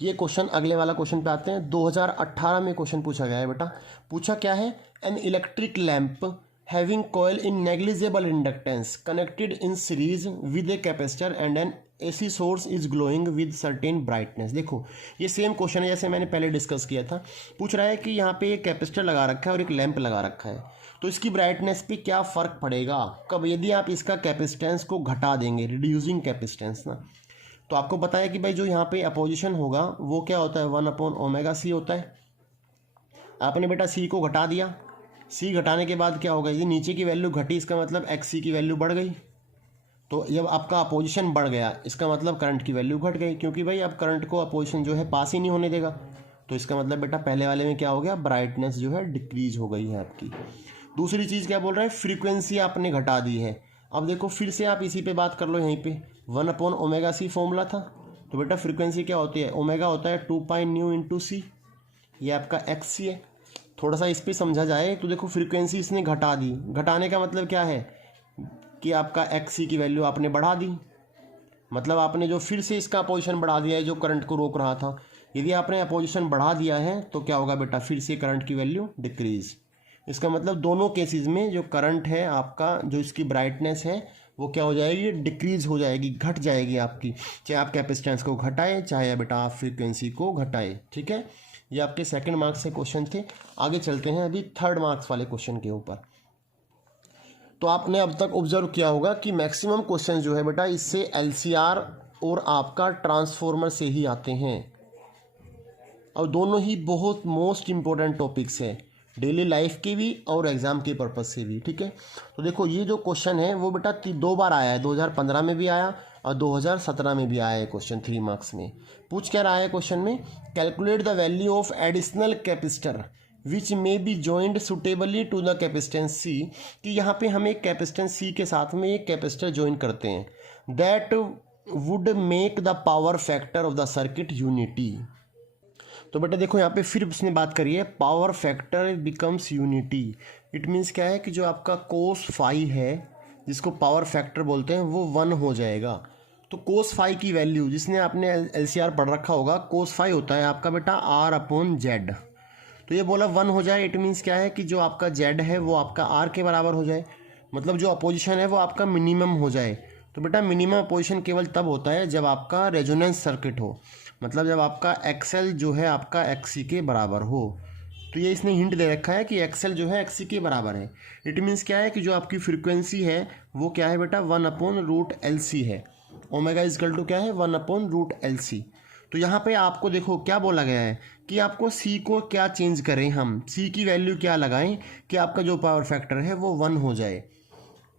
ये क्वेश्चन, अगले वाला क्वेश्चन पे आते हैं। 2018 में क्वेश्चन पूछा गया है बेटा। पूछा क्या है, an electric lamp having coil in negligible inductance connected in series with a capacitor and an AC source is glowing with certain brightness। देखो ये सेम क्वेश्चन है जैसे मैंने पहले डिस्कस किया था। पूछ रहा है कि यहाँ पे एक कैपेसिटर लगा रखा है और एक लैंप लगा रखा है, तो इसकी ब्राइटनेस पे क्या फ़र्क पड़ेगा कब यदि आप इसका कैपेसिटेंस को घटा देंगे, रिड्यूसिंग कैपेसिटेंस ना। तो आपको पता है कि भाई जो यहाँ पे अपोजिशन होगा वो क्या होता है, 1/ओमेगा c होता है। आपने बेटा c को घटा दिया, सी घटाने के बाद क्या होगा, ये नीचे की वैल्यू घटी, इसका मतलब एक्स सी की वैल्यू बढ़ गई। तो जब आपका अपोजिशन बढ़ गया इसका मतलब करंट की वैल्यू घट गई, क्योंकि भाई अब करंट को अपोजिशन जो है पास ही नहीं होने देगा। तो इसका मतलब बेटा पहले वाले में क्या हो गया, ब्राइटनेस जो है डिक्रीज हो गई है आपकी। दूसरी चीज़ क्या बोल रहा है, फ्रीक्वेंसी आपने घटा दी है। अब देखो फिर से आप इसी पे बात कर लो, यहीं पे 1/ओमेगा c फॉर्मूला था, तो बेटा फ्रीक्वेंसी क्या होती है, ओमेगा होता है 2πν/c, ये आपका एक्स सी है। थोड़ा सा इस पर समझा जाए तो देखो फ्रीक्वेंसी इसने घटा दी, घटाने का मतलब क्या है कि आपका एक्स सी की वैल्यू आपने बढ़ा दी, मतलब आपने जो फिर से इसका अपोजिशन बढ़ा दिया है जो करंट को रोक रहा था। यदि आपने अपोजिशन बढ़ा दिया है तो क्या होगा बेटा, फिर से करंट की वैल्यू डिक्रीज। इसका मतलब दोनों केसेस में जो करंट है आपका, जो इसकी ब्राइटनेस है वो क्या हो जाएगी, डिक्रीज हो जाएगी, घट जाएगी आपकी, चाहे आप कैपेसिटेंस को घटाएं चाहे बेटा आप फ्रीक्वेंसी को घटाएं, ठीक है। ये आपके सेकंड मार्क्स से क्वेश्चन थे। आगे चलते हैं अभी थर्ड मार्क्स वाले क्वेश्चन के ऊपर। तो आपने अब तक ऑब्जर्व किया होगा कि मैक्सिमम क्वेश्चन जो है बेटा इससे एलसीआर और आपका ट्रांसफॉर्मर से ही आते हैं, और दोनों ही बहुत मोस्ट इम्पोर्टेंट टॉपिक्स हैं, डेली लाइफ के भी और एग्ज़ाम के पर्पज़ से भी, ठीक है। तो देखो ये जो क्वेश्चन है वो बेटा 2 बार आया है, 2015 में भी आया और 2017 में भी आया है क्वेश्चन 3 मार्क्स में। पूछ क्या रहा है क्वेश्चन में, calculate the value of additional capacitor which may be joined suitably to the capacitance C, कि यहाँ पे हम एक कैपेसिटेंस सी के साथ में एक कैपेसिटर ज्वाइन करते हैं, that would make the power factor of the circuit unity. तो बेटा देखो यहाँ पे फिर उसने बात करी है, power factor becomes unity. It means क्या है कि जो आपका कोस फाई है जिसको पावर फैक्टर बोलते हैं वो 1 हो जाएगा। तो कोस फाई की वैल्यू, जिसने आपने एलसीआर पढ़ रखा होगा, कोस फाई होता है आपका बेटा R/Z। तो ये बोला 1 हो जाए, इट मीन्स क्या है कि जो आपका Z है वो आपका R के बराबर हो जाए, मतलब जो अपोजिशन है वो आपका मिनिमम हो जाए। तो बेटा मिनिमम अपोजिशन केवल तब होता है जब आपका रेजोनेंस सर्किट हो, मतलब जब आपका एक्सएल जो है आपका एक्सी के बराबर हो। तो ये इसने हिंट दे रखा है कि एक्सएल जो है एक्सी के बराबर है। इट मीन्स क्या है कि जो आपकी फ्रीक्वेंसी है वो क्या है बेटा 1/√LC है। ओमेगा इजकल टू क्या है 1/√LC। तो यहाँ पे आपको देखो क्या बोला गया है कि आपको सी को क्या चेंज करें, हम सी की वैल्यू क्या लगाएं कि आपका जो पावर फैक्टर है वो 1 हो जाए,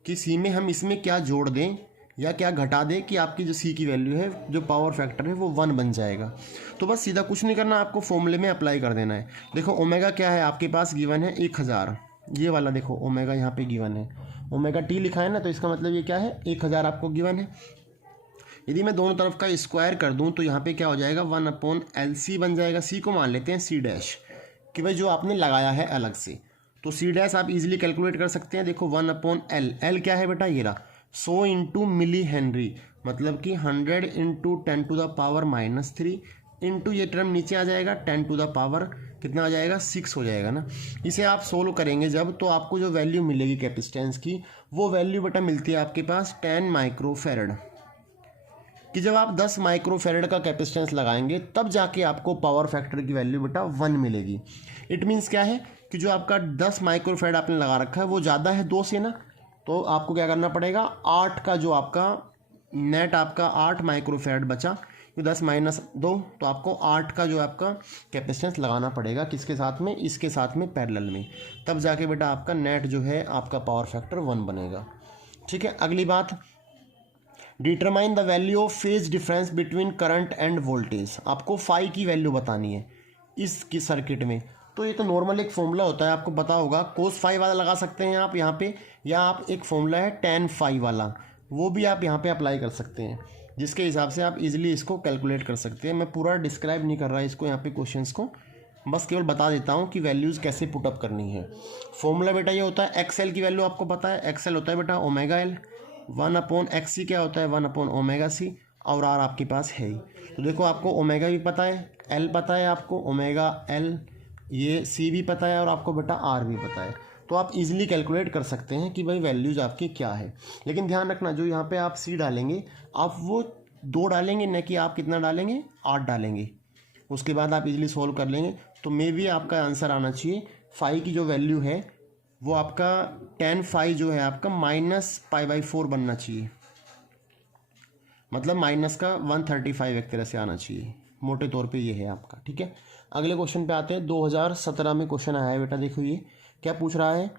कि सी में हम इसमें क्या जोड़ दें या क्या घटा दें कि आपकी जो सी की वैल्यू है, जो पावर फैक्टर है वो 1 बन जाएगा। तो बस सीधा कुछ नहीं करना, आपको फॉर्मूले में अप्लाई कर देना है। देखो ओमेगा क्या है आपके पास गिवन है 1000, ये वाला देखो ओमेगा यहाँ पे गिवन है, ओमेगा टी लिखा है ना, तो इसका मतलब ये क्या है 1000 आपको गिवन है। यदि मैं दोनों तरफ का स्क्वायर कर दूं तो यहाँ पे क्या हो जाएगा 1/LC बन जाएगा। सी को मान लेते हैं C डैश, कि भाई जो आपने लगाया है अलग से। तो सी डैश आप इजीली कैलकुलेट कर सकते हैं। देखो 1/L, एल क्या है बेटा, ये रहा 100 इंटू मिली हेनरी, मतलब कि 100 इंटू 10⁻³ इंटू ये टर्म नीचे आ जाएगा 10⁻, कितना आ जाएगा 6 हो जाएगा ना। इसे आप सोल्व करेंगे जब, तो आपको जो वैल्यू मिलेगी कैपेसिटेंस की, वो वैल्यू बेटा मिलती है आपके पास 10 माइक्रोफेरेड, कि जब आप 10 माइक्रोफेरेड का कैपेसिटेंस लगाएंगे तब जाके आपको पावर फैक्टर की वैल्यू बेटा 1 मिलेगी। इट मीन्स क्या है कि जो आपका 10 माइक्रोफेरेड आपने लगा रखा है वो ज़्यादा है 2 से ना, तो आपको क्या करना पड़ेगा, 8 का जो आपका नेट आपका 8 माइक्रोफेरेड बचा, तो 10 माइनस 2, तो आपको 8 का जो आपका कैपेसिटेंस लगाना पड़ेगा, किसके साथ में, इसके साथ में पैरेलल में, तब जाके बेटा आपका नेट जो है आपका पावर फैक्टर 1 बनेगा। ठीक है, अगली बात, determine the value of phase difference between current end voltage. आपको फाई की वैल्यू बतानी है इसकी सर्किट में। तो ये तो नॉर्मल एक फॉर्मूला होता है, आपको पता होगा, कोस फाई वाला लगा सकते हैं आप यहाँ पे, या आप एक फॉर्मूला है टेन फाई वाला, वो भी आप यहाँ पे अप्लाई कर सकते हैं, जिसके हिसाब से आप इजीली इसको कैलकुलेट कर सकते हैं। मैं पूरा डिस्क्राइब नहीं कर रहा इसको यहाँ पे क्वेश्चंस को, बस केवल बता देता हूँ कि वैल्यूज़ कैसे पुटअप करनी है। फॉर्मूला बेटा ये होता है, एक्सएल की वैल्यू आपको पता है, एक्सएल होता है बेटा ओमेगा एल, 1/XC क्या होता है 1/ωc, और आर आपके पास है ही। तो देखो आपको ओमेगा भी पता है, एल पता है आपको, ओमेगा एल, ये सी भी पता है, और आपको बेटा आर भी पता है। तो आप इजीली कैलकुलेट कर सकते हैं कि भाई वैल्यूज़ आपकी क्या है। लेकिन ध्यान रखना, जो यहाँ पे आप सी डालेंगे आप वो 2 डालेंगे, न कि आप कितना डालेंगे, 8 डालेंगे। उसके बाद आप इजीली सोल्व कर लेंगे। तो मे भी आपका आंसर आना चाहिए, फाई की जो वैल्यू है वो आपका 10 फाई जो है आपका -π/4 बनना चाहिए, मतलब माइनस का 135 एक तरह से आना चाहिए, मोटे तौर पे ये है आपका। ठीक है, अगले क्वेश्चन पे आते हैं। 2017 में क्वेश्चन आया है बेटा, देखो ये क्या पूछ रहा है,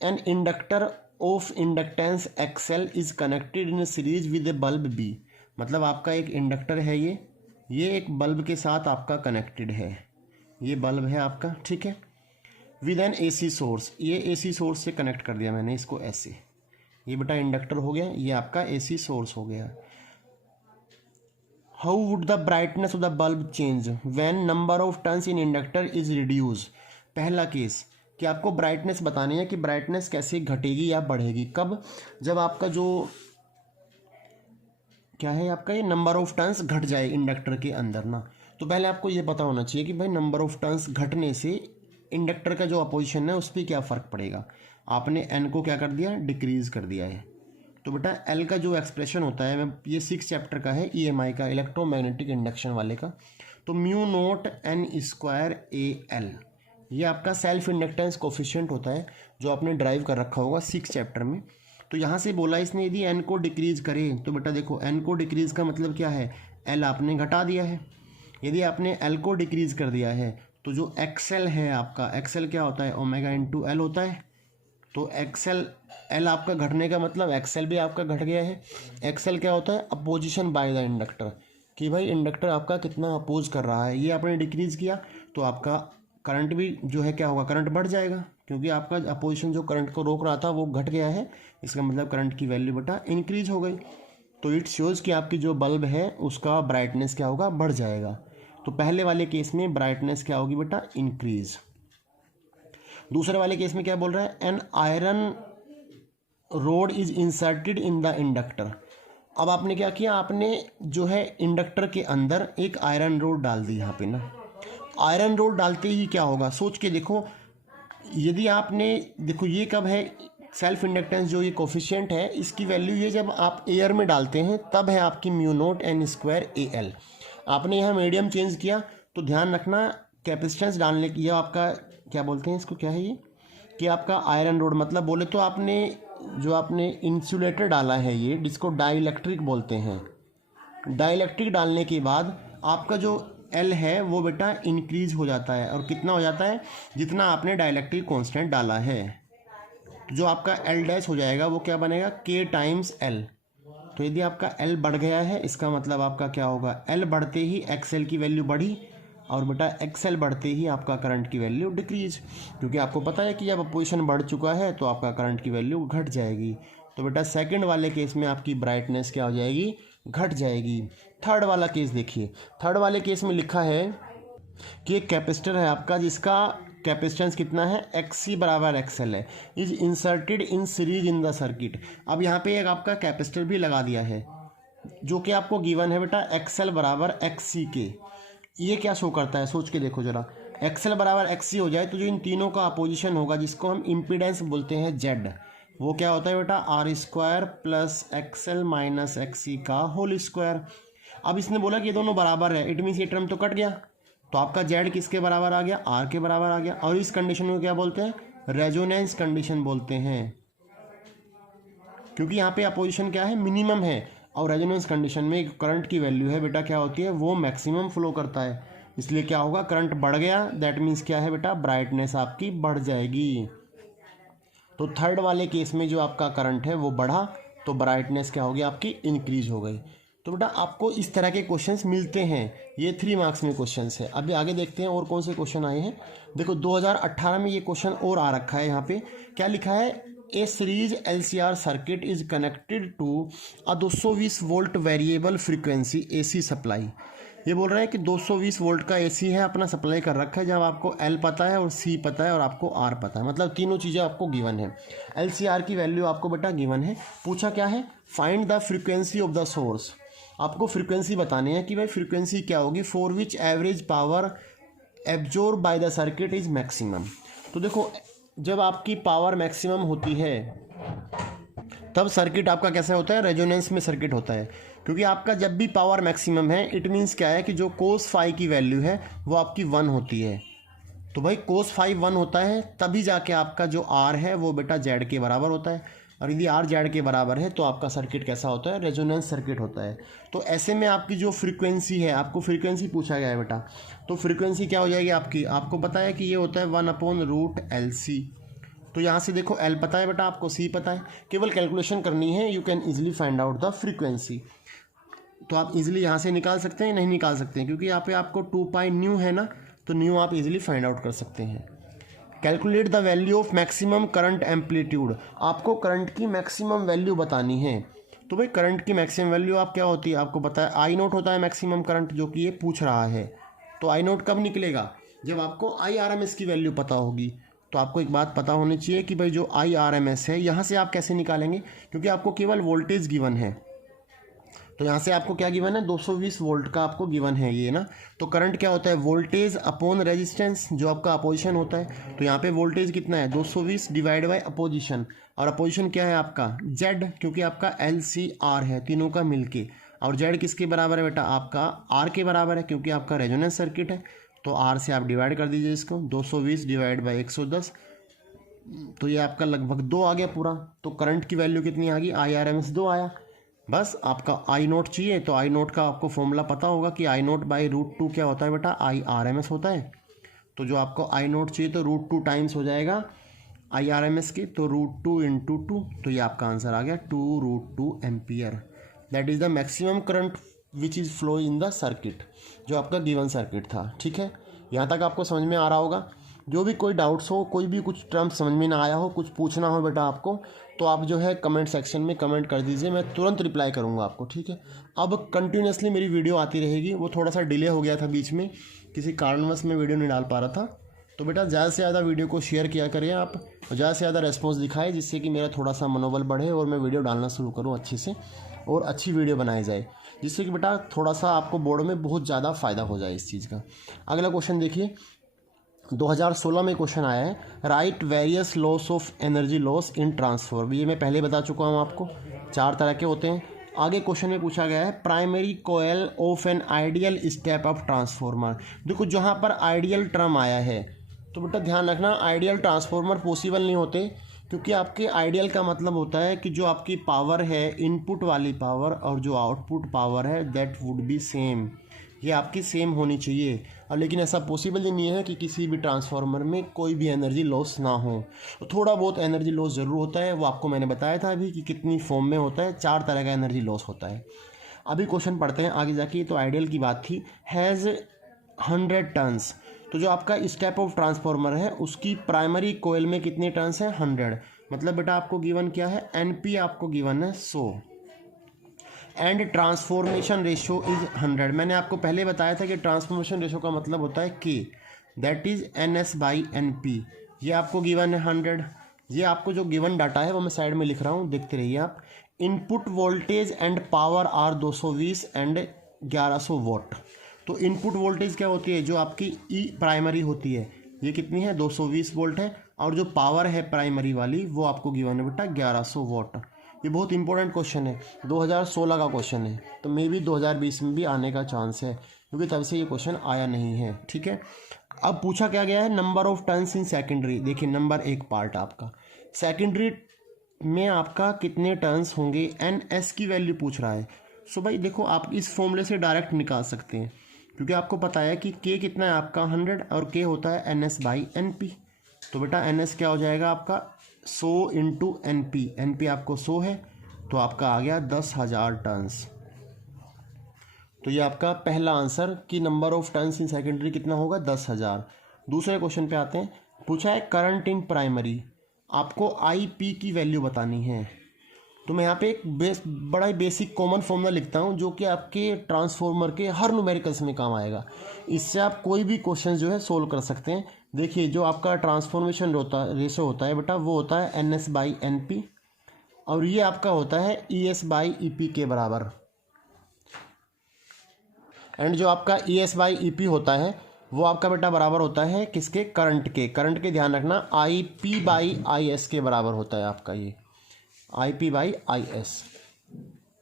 an inductor of inductance XL is connected in series with a bulb B. मतलब आपका एक इंडक्टर है, ये एक बल्ब के साथ आपका कनेक्टेड है, ये बल्ब है आपका। ठीक है, विद एन एसी सोर्स, ये एसी सोर्स से कनेक्ट कर दिया मैंने इसको ऐसे, ये बेटा इंडक्टर हो गया, ये आपका एसी सोर्स हो गया। How would the brightness of the bulb change when number of turns in inductor is reduce. पहला केस कि आपको ब्राइटनेस बतानी है कि ब्राइटनेस कैसे घटेगी या बढ़ेगी, कब, जब आपका जो क्या है आपका ये नंबर ऑफ टर्न्स घट जाए इंडक्टर के अंदर ना। तो पहले आपको ये पता होना चाहिए कि भाई नंबर ऑफ टर्न्स घटने से इंडक्टर का जो अपोजिशन है उस पर क्या फ़र्क पड़ेगा। आपने एन को क्या कर दिया, डिक्रीज़ कर दिया है। तो बेटा एल का जो एक्सप्रेशन होता है, मैं ये 6 चैप्टर का है EMI का, इलेक्ट्रोमैग्नेटिक इंडक्शन वाले का, तो μ0n² AL, ये आपका सेल्फ इंडक्टेंस कोफिशिएंट होता है जो आपने ड्राइव कर रखा होगा 6 चैप्टर में। तो यहाँ से बोला इसने यदि एन को डिक्रीज़ करे, तो बेटा देखो एन को डिक्रीज़ का मतलब क्या है, एल आपने घटा दिया है। यदि आपने एल को डिक्रीज़ कर दिया है तो जो एक्सएल है आपका, एक्सएल क्या होता है, ओमेगा इंटू एल होता है। तो एक्सएल, एल आपका घटने का मतलब एक्सएल भी आपका घट गया है। एक्सएल क्या होता है, अपोजिशन बाय द इंडक्टर, कि भाई इंडक्टर आपका कितना अपोज कर रहा है, ये आपने डिक्रीज़ किया तो आपका करंट भी जो है क्या होगा, करंट बढ़ जाएगा, क्योंकि आपका अपोजिशन जो करंट को रोक रहा था वो घट गया है, इसका मतलब करंट की वैल्यू बेटा इंक्रीज हो गई। तो इट शोज़ कि आपकी जो बल्ब है उसका ब्राइटनेस क्या होगा, बढ़ जाएगा। तो पहले वाले केस में ब्राइटनेस क्या होगी बेटा, इंक्रीज। दूसरे वाले केस में क्या बोल रहा है, an iron rod is inserted in the inductor. अब आपने क्या किया, आपने जो है इंडक्टर के अंदर एक आयरन रोड डाल दी यहाँ पे ना। आयरन रोड डालते ही क्या होगा, सोच के देखो, यदि आपने देखो ये कब है, सेल्फ इंडक्टेंस जो ये कोफिशिएंट है इसकी वैल्यू ये जब आप एयर में डालते हैं तब है आपकी μ0n² AL। आपने यहाँ मीडियम चेंज किया तो ध्यान रखना कैपेसिटेंस डालने की, यह आपका क्या बोलते हैं इसको, क्या है ये, कि आपका आयरन रोड, मतलब बोले तो आपने जो आपने इंसुलेटर डाला है ये, जिसको डाइलेक्ट्रिक बोलते हैं। डाइलेक्ट्रिक डालने के बाद आपका जो एल है वो बेटा इंक्रीज हो जाता है, और कितना हो जाता है, जितना आपने डाइलेक्ट्रिक कांस्टेंट डाला है। जो आपका एल डैश हो जाएगा वो क्या बनेगा, K × L। तो यदि आपका एल बढ़ गया है इसका मतलब आपका क्या होगा, एल बढ़ते ही एक्सएल की वैल्यू बढ़ी, और बेटा एक्सएल बढ़ते ही आपका करंट की वैल्यू डिक्रीज, क्योंकि आपको पता है कि जब अपोजिशन बढ़ चुका है तो आपका करंट की वैल्यू घट जाएगी। तो बेटा सेकंड वाले केस में आपकी ब्राइटनेस क्या हो जाएगी, घट जाएगी। थर्ड वाला केस देखिए, थर्ड वाले केस में लिखा है कि एक कैपेसिटर है आपका जिसका कैपेसिटेंस कितना है, XC बराबर XL है, is inserted in series in the circuit. अब यहाँ पे एक आपका कैपेसिटर भी लगा दिया है जो कि आपको गिवन है बेटा XL बराबर XC के। ये क्या शो करता है, सोच के देखो जरा। XL बराबर XC हो जाए तो जो इन तीनों का अपोजिशन होगा जिसको हम इम्पीडेंस बोलते हैं Z, वो क्या होता है बेटा R² plus XL minus XC का होल स्क्वायर। अब इसने बोला कि ये दोनों बराबर है, इट मीन्स ये टर्म तो कट गया, तो आपका Z किसके बराबर आ गया, R के बराबर आ गया। और इस कंडीशन को क्या बोलते हैं, रेजोनेंस कंडीशन बोलते हैं, क्योंकि यहाँ पे अपोजिशन क्या है, मिनिमम है। और रेजोनेंस कंडीशन में करंट की वैल्यू है बेटा क्या होती है, वो मैक्सिमम फ्लो करता है, इसलिए क्या होगा, करंट बढ़ गया, दैट मीन्स क्या है बेटा, ब्राइटनेस आपकी बढ़ जाएगी। तो थर्ड वाले केस में जो आपका करंट है वो बढ़ा तो ब्राइटनेस क्या होगी आपकी, इंक्रीज हो गई। तो बेटा आपको इस तरह के क्वेश्चंस मिलते हैं, ये 3 मार्क्स में क्वेश्चंस है। अभी आगे देखते हैं और कौन से क्वेश्चन आए हैं। देखो 2018 में ये क्वेश्चन और आ रखा है, यहाँ पे क्या लिखा है, a series LCR circuit is connected to a 220 volt variable frequency AC supply. ये बोल रहा है कि 220 वोल्ट का AC है अपना सप्लाई कर रखा है, जब आपको L पता है और C पता है और आपको R पता है, मतलब तीनों चीज़ें आपको गिवन है। LCR की वैल्यू आपको बेटा गिवन है। पूछा क्या है, find the frequency of the source. आपको फ्रीक्वेंसी बतानी है कि भाई फ्रीक्वेंसी क्या होगी, for which average power absorb by the circuit is maximum. तो देखो जब आपकी पावर मैक्सिमम होती है तब सर्किट आपका कैसा होता है, रेजोनेंस में सर्किट होता है, क्योंकि आपका जब भी पावर मैक्सिमम है इट मीन्स क्या है कि जो कोस फाई की वैल्यू है वो आपकी 1 होती है। तो भाई कोस फाई 1 होता है तभी जाके आपका जो R है वो बेटा Z के बराबर होता है, और यदि R Z के बराबर है तो आपका सर्किट कैसा होता है, रेजोनेंस सर्किट होता है। तो ऐसे में आपकी जो फ्रीक्वेंसी है, आपको फ्रीक्वेंसी पूछा गया है बेटा, तो फ्रीक्वेंसी क्या हो जाएगी आपकी, आपको पता है कि ये होता है 1/√LC। तो यहाँ से देखो L पता है बेटा आपको, C पता है, केवल कैलकुलेशन करनी है, you can easily find out the frequency. तो आप इजीली यहाँ से निकाल सकते हैं, नहीं निकाल सकते हैं क्योंकि यहाँ पे आपको 2π न्यू है ना, तो न्यू आप इजीली फाइंड आउट कर सकते हैं। Calculate the value of maximum current amplitude. आपको करंट की मैक्सिमम वैल्यू बतानी है। तो भाई करंट की मैक्सिमम वैल्यू आप क्या होती है, आपको पता है I0 होता है मैक्सिमम करंट, जो कि ये पूछ रहा है। तो I0 कब निकलेगा, जब आपको IRMS की वैल्यू पता होगी। तो आपको एक बात पता होनी चाहिए कि भाई जो IRMS है यहाँ से आप कैसे निकालेंगे, क्योंकि आपको केवल वोल्टेज गिवन है। तो यहाँ से आपको क्या गिवन है, 220 वोल्ट का आपको गिवन है ये ना। तो करंट क्या होता है, वोल्टेज अपॉन रेजिस्टेंस, जो आपका अपोजिशन होता है। तो यहाँ पे वोल्टेज कितना है, 220 डिवाइड बाय अपोजिशन, और अपोजिशन क्या है आपका Z, क्योंकि आपका LCR है तीनों का मिलके। और Z किसके बराबर है बेटा, आपका R के बराबर है, क्योंकि आपका रेजोनेंस सर्किट है। तो R से आप डिवाइड कर दीजिए इसको, 220 डिवाइड बाई 110, तो ये आपका लगभग 2 आ गया पूरा। तो करंट की वैल्यू कितनी आ गई, IRMS 2 आया। बस आपका I0 चाहिए, तो I0 का आपको फॉर्मूला पता होगा कि I0/√2 क्या होता है बेटा, IRMS होता है। तो जो आपको I0 चाहिए तो √2 टाइम्स हो जाएगा IRMS के, तो √2 × 2, तो ये आपका आंसर आ गया 2√2 ampere. That is the maximum current which is flow in the circuit, जो आपका गिवन सर्किट था। ठीक है, यहाँ तक आपको समझ में आ रहा होगा। जो भी कोई डाउट्स हो, कोई भी कुछ टर्म समझ में ना आया हो, कुछ पूछना हो बेटा आपको, तो आप जो है कमेंट सेक्शन में कमेंट कर दीजिए, मैं तुरंत रिप्लाई करूँगा आपको। ठीक है, अब कंटिन्यूसली मेरी वीडियो आती रहेगी। वो थोड़ा सा डिले हो गया था बीच में, किसी कारणवश मैं वीडियो नहीं डाल पा रहा था। तो बेटा ज़्यादा से ज़्यादा वीडियो को शेयर किया करिए आप, और ज़्यादा से ज़्यादा रेस्पॉन्स दिखाए, जिससे कि मेरा थोड़ा सा मनोबल बढ़े और मैं वीडियो डालना शुरू करूँ अच्छे से, और अच्छी वीडियो बनाई जाए, जिससे कि बेटा थोड़ा सा आपको बोर्ड में बहुत ज़्यादा फ़ायदा हो जाए इस चीज़ का। अगला क्वेश्चन देखिए, 2016 में क्वेश्चन आया है, right various loss of energy loss in transformer. ये मैं पहले बता चुका हूँ आपको, 4 तरह के होते हैं। आगे क्वेश्चन में पूछा गया है, primary coil of an ideal step of transformer. देखो जहाँ पर आइडियल टर्म आया है, तो बेटा ध्यान रखना, आइडियल ट्रांसफॉर्मर पॉसिबल नहीं होते, क्योंकि आपके आइडियल का मतलब होता है कि जो आपकी पावर है, इनपुट वाली पावर और जो आउटपुट पावर है, दैट वुड बी सेम, ये आपकी सेम होनी चाहिए। और लेकिन ऐसा पॉसिबल ही नहीं है कि किसी भी ट्रांसफार्मर में कोई भी एनर्जी लॉस ना हो। तो थोड़ा बहुत एनर्जी लॉस ज़रूर होता है, वो आपको मैंने बताया था अभी कि कितनी फॉर्म में होता है, 4 तरह का एनर्जी लॉस होता है। अभी क्वेश्चन पढ़ते हैं आगे जाके। तो आइडियल की बात थी, हैज़ 100 टर्न्स। तो जो आपका स्टेप ऑफ ट्रांसफार्मर है उसकी प्राइमरी कोयल में कितने टर्न्स हैं, 100। मतलब बेटा आपको गिवन क्या है, NP आपको गिवन है 100, एंड ट्रांसफॉर्मेशन रेशो इज 100। मैंने आपको पहले बताया था कि ट्रांसफॉर्मेशन रेशो का मतलब होता है K। That is NS/NP। ये आपको गिवन है 100। ये आपको जो गिवन डाटा है वो मैं साइड में लिख रहा हूँ, देखते रहिए आप। Input voltage and power are 220 and 1100 watt. तो इनपुट वोल्टेज क्या होती है, जो आपकी ई प्राइमरी होती है, ये कितनी है 220 वोल्ट है, और जो पावर है प्राइमरी वाली वो आपको गिवन है बेटा 1100 वॉट। ये बहुत इंपॉर्टेंट क्वेश्चन है, 2016 का क्वेश्चन है, तो मे भी 2020 में भी आने का चांस है, क्योंकि तब से ये क्वेश्चन आया नहीं है। ठीक है, अब पूछा क्या गया है, number of turns in secondary. देखिए नंबर 1 पार्ट आपका सेकेंडरी में आपका कितने टर्न्स होंगे, NS की वैल्यू पूछ रहा है। सो भाई देखो आप इस फॉर्मूले से डायरेक्ट निकाल सकते हैं, क्योंकि आपको पता है कि K कितना है आपका 100 और K होता है NS/NP। तो बेटा NS क्या हो जाएगा आपका 100 इंटू NP आपको 100 है, तो आपका आ गया 10,000 टर्न्स। तो ये आपका पहला आंसर कि number of turns in secondary कितना होगा 10,000। दूसरे क्वेश्चन पे आते हैं, पूछा है करंट इन प्राइमरी, आपको IP की वैल्यू बतानी है। तो मैं यहाँ पे एक बड़ा ही बेसिक कॉमन फॉर्मूला लिखता हूँ, जो कि आपके ट्रांसफॉर्मर के हर न्यूमेरिकल्स में काम आएगा। इससे आप कोई भी क्वेश्चन जो है सोल्व कर सकते हैं। देखिए जो आपका ट्रांसफॉर्मेशन रेशो होता है बेटा, वो होता है NS/NP, और ये आपका होता है ES/EP के बराबर। एंड जो आपका ES/EP होता है वो आपका बेटा बराबर होता है किसके, करंट के ध्यान रखना, IP/IS के बराबर होता है आपका ये IP/IS।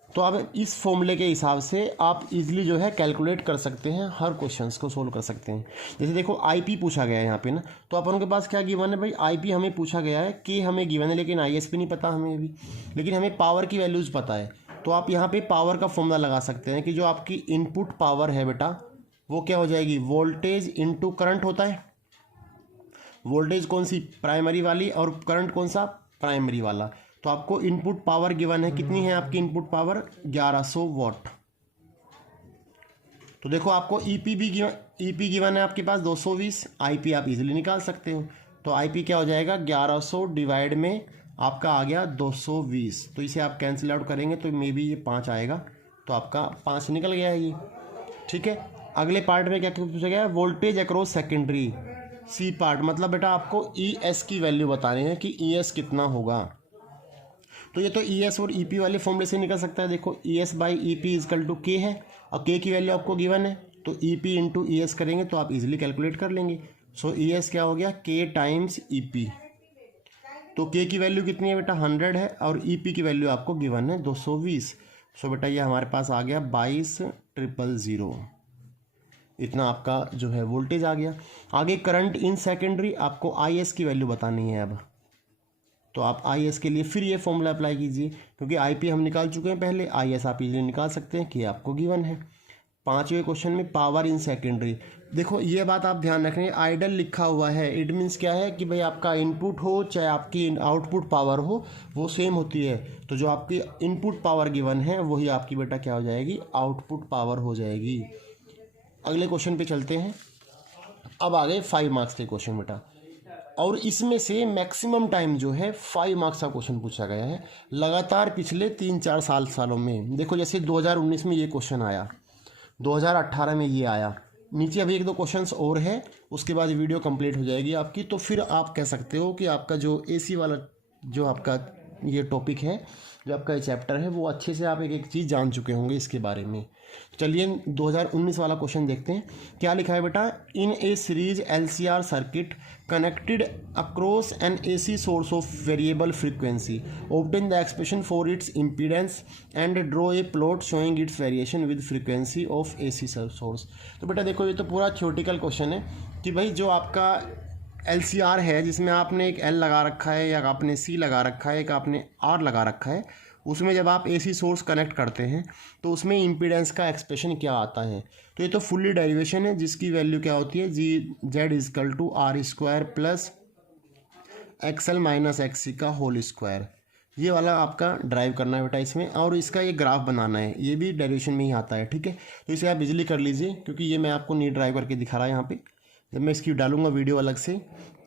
तो अब इस फॉर्मूले के हिसाब से आप इजीली जो है कैलकुलेट कर सकते हैं, हर क्वेश्चंस को सोल्व कर सकते हैं। जैसे देखो IP पूछा गया है यहाँ पे ना, तो अपन के पास क्या गिवन है भाई, IP हमें पूछा गया है, K हमें गिवन है, लेकिन IS भी नहीं पता हमें अभी, लेकिन हमें पावर की वैल्यूज़ पता है। तो आप यहाँ पे पावर का फॉर्मूला लगा सकते हैं कि जो आपकी इनपुट पावर है बेटा, वो क्या हो जाएगी, वोल्टेज इंटू करंट होता है। वोल्टेज कौन सी, प्राइमरी वाली, और करंट कौन सा, प्राइमरी वाला। तो आपको इनपुट पावर गिवन है, कितनी है आपकी इनपुट पावर, 1100 वॉट। तो देखो आपको EP गिवन है आपके पास 220, IP आप इजीली निकाल सकते हो। तो IP क्या हो जाएगा, 1100 डिवाइड में आपका आ गया 220। तो इसे आप कैंसिल आउट करेंगे तो मे बी ये 5 आएगा, तो आपका 5 निकल गया है ये। ठीक है, अगले पार्ट में क्या पूछा गया है, voltage across secondary, C part, मतलब बेटा आपको ES की वैल्यू बतानी है कि ES कितना होगा। तो ये तो ES और EP वाले फॉर्मूले से निकल सकता है। देखो ES/EP इजकल टू K है, और K की वैल्यू आपको गिवन है, तो EP इंटू ES करेंगे तो आप इजीली कैलकुलेट कर लेंगे। सो ES क्या हो गया, K टाइम्स EP। तो K की वैल्यू कितनी है बेटा 100 है, और EP की वैल्यू आपको गिवन है 220। सो बेटा ये हमारे पास आ गया 22,000। इतना आपका जो है वोल्टेज आ गया। आगे करंट इन सेकेंडरी, आपको IS की वैल्यू बतानी है अब। तो आप IS के लिए फिर ये फॉर्मूला अप्लाई कीजिए, क्योंकि IP हम निकाल चुके हैं पहले, IS आप इजीली निकाल सकते हैं कि आपको गिवन है। 5वें क्वेश्चन में पावर इन सेकेंडरी, देखो ये बात आप ध्यान रखें, आइडल लिखा हुआ है, इट मीन्स क्या है कि भाई आपका इनपुट हो चाहे आपकी आउटपुट पावर हो, वो सेम होती है। तो जो आपकी इनपुट पावर गिवन है वही आपकी बेटा क्या हो जाएगी, आउटपुट पावर हो जाएगी। अगले क्वेश्चन पे चलते हैं। अब आ गए 5 मार्क्स के क्वेश्चन बेटा, और इसमें से मैक्सिमम टाइम जो है 5 मार्क्स का क्वेश्चन पूछा गया है लगातार पिछले 3-4 सालों में। देखो जैसे 2019 में ये क्वेश्चन आया, 2018 में ये आया, नीचे अभी 1-2 क्वेश्चंस और है, उसके बाद वीडियो कंप्लीट हो जाएगी आपकी। तो फिर आप कह सकते हो कि आपका जो AC वाला जो आपका ये टॉपिक है, जो आपका ये चैप्टर है, वो अच्छे से आप एक एक चीज़ जान चुके होंगे इसके बारे में। चलिए 2019 वाला क्वेश्चन देखते हैं, क्या लिखा है बेटा, in a series LCR circuit connected across an AC source of variable frequency, obtain the expression for its impedance and draw a plot showing its variation with frequency of AC source. तो बेटा देखो ये तो पूरा theoretical question है कि भाई जो आपका LCR है, जिसमें आपने एक L लगा रखा है, या आपने C लगा रखा है, एक आपने R लगा रखा है, उसमें जब आप AC सोर्स कनेक्ट करते हैं तो उसमें इम्पीडेंस का एक्सप्रेशन क्या आता है। तो ये तो फुल्ली डेरिवेशन है, जिसकी वैल्यू क्या होती है, Z is equal to R² plus XL minus XC का होल स्क्वायर। ये वाला आपका ड्राइव करना है बेटा इसमें, और इसका ये ग्राफ बनाना है, ये भी डेरिवेशन में ही आता है। ठीक है, तो इसे आप इजीली कर लीजिए, क्योंकि ये मैं आपको नहीं ड्राइव करके दिखा रहा है यहाँ पे। जब मैं इसकी डालूंगा वीडियो अलग से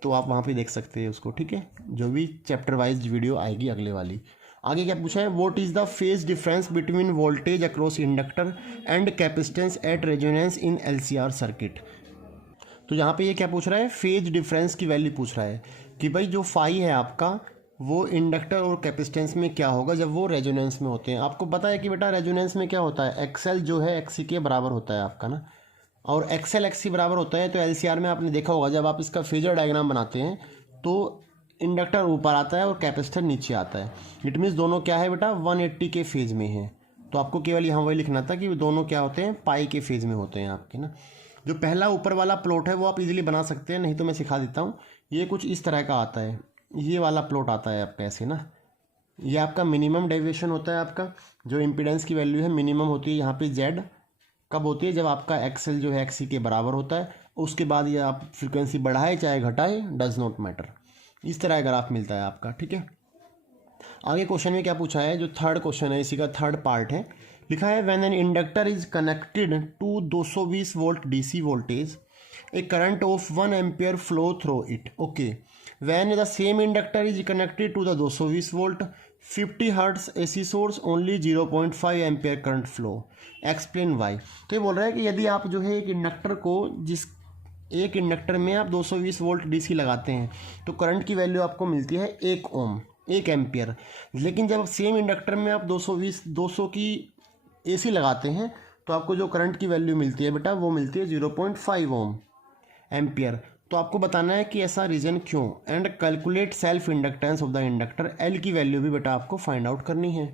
तो आप वहाँ पे देख सकते हैं उसको। ठीक है, जो भी चैप्टर वाइज वीडियो आएगी अगले वाली। आगे क्या पूछा है, what is the phase difference between voltage across inductor and capacitance at resonance in LCR circuit. तो यहाँ पे ये क्या पूछ रहा है, फेज डिफरेंस की वैल्यू पूछ रहा है कि भाई जो फाई है आपका वो इंडक्टर और कैपेसिटेंस में क्या होगा जब वो रेजोनेंस में होते हैं। आपको पता है कि बेटा रेजोनेंस में क्या होता है, एक्सएल जो है एक्सी के बराबर होता है आपका ना, और एक्सएल एक्सी बराबर होता है। तो एलसीआर में आपने देखा होगा जब आप इसका फेजर डायग्राम बनाते हैं तो इंडक्टर ऊपर आता है और कैपेसिटर नीचे आता है। इट मीन्स दोनों क्या है बेटा 180 के फेज में है। तो आपको केवल यहाँ वही लिखना था कि दोनों क्या होते हैं, पाई के फेज में होते हैं आपके ना। जो पहला ऊपर वाला प्लॉट है वो आप इजीली बना सकते हैं, नहीं तो मैं सिखा देता हूँ। ये कुछ इस तरह का आता है, ये वाला प्लॉट आता है आपका ऐसे ना। ये आपका मिनिमम डेविएशन होता है, आपका जो इम्पीडेंस की वैल्यू है मिनिमम होती है यहाँ पे जेड कब होती है, जब आपका एक्सएल जो है एक्सी के बराबर होता है। उसके बाद ये आप फ्रिक्वेंसी बढ़ाए चाहे घटाए, डज नॉट मैटर। इस तरह का ग्राफ मिलता है आपका, ठीक है। आगे क्वेश्चन में क्या पूछा है, जो थर्ड क्वेश्चन है इसी का थर्ड पार्ट है, लिखा है when an inductor is connected to 220 volt DC voltage a current of 1 ampere flow through it. Okay, when the same inductor is connected to the 220 volt 50 hertz AC source only 0.5 ampere current flow, explain why. तो ये बोल रहा है कि यदि आप जो है एक इंडक्टर को एक इंडक्टर में आप 220 वोल्ट डीसी लगाते हैं तो करंट की वैल्यू आपको मिलती है 1 ओम, 1 एम्पियर। लेकिन जब सेम इंडक्टर में आप 200 की एसी लगाते हैं तो आपको जो करंट की वैल्यू मिलती है बेटा वो मिलती है 0.5 ओम एम्पियर। तो आपको बताना है कि ऐसा रीज़न क्यों, and calculate self inductance of the inductor. L की वैल्यू भी बेटा आपको फाइंड आउट करनी है।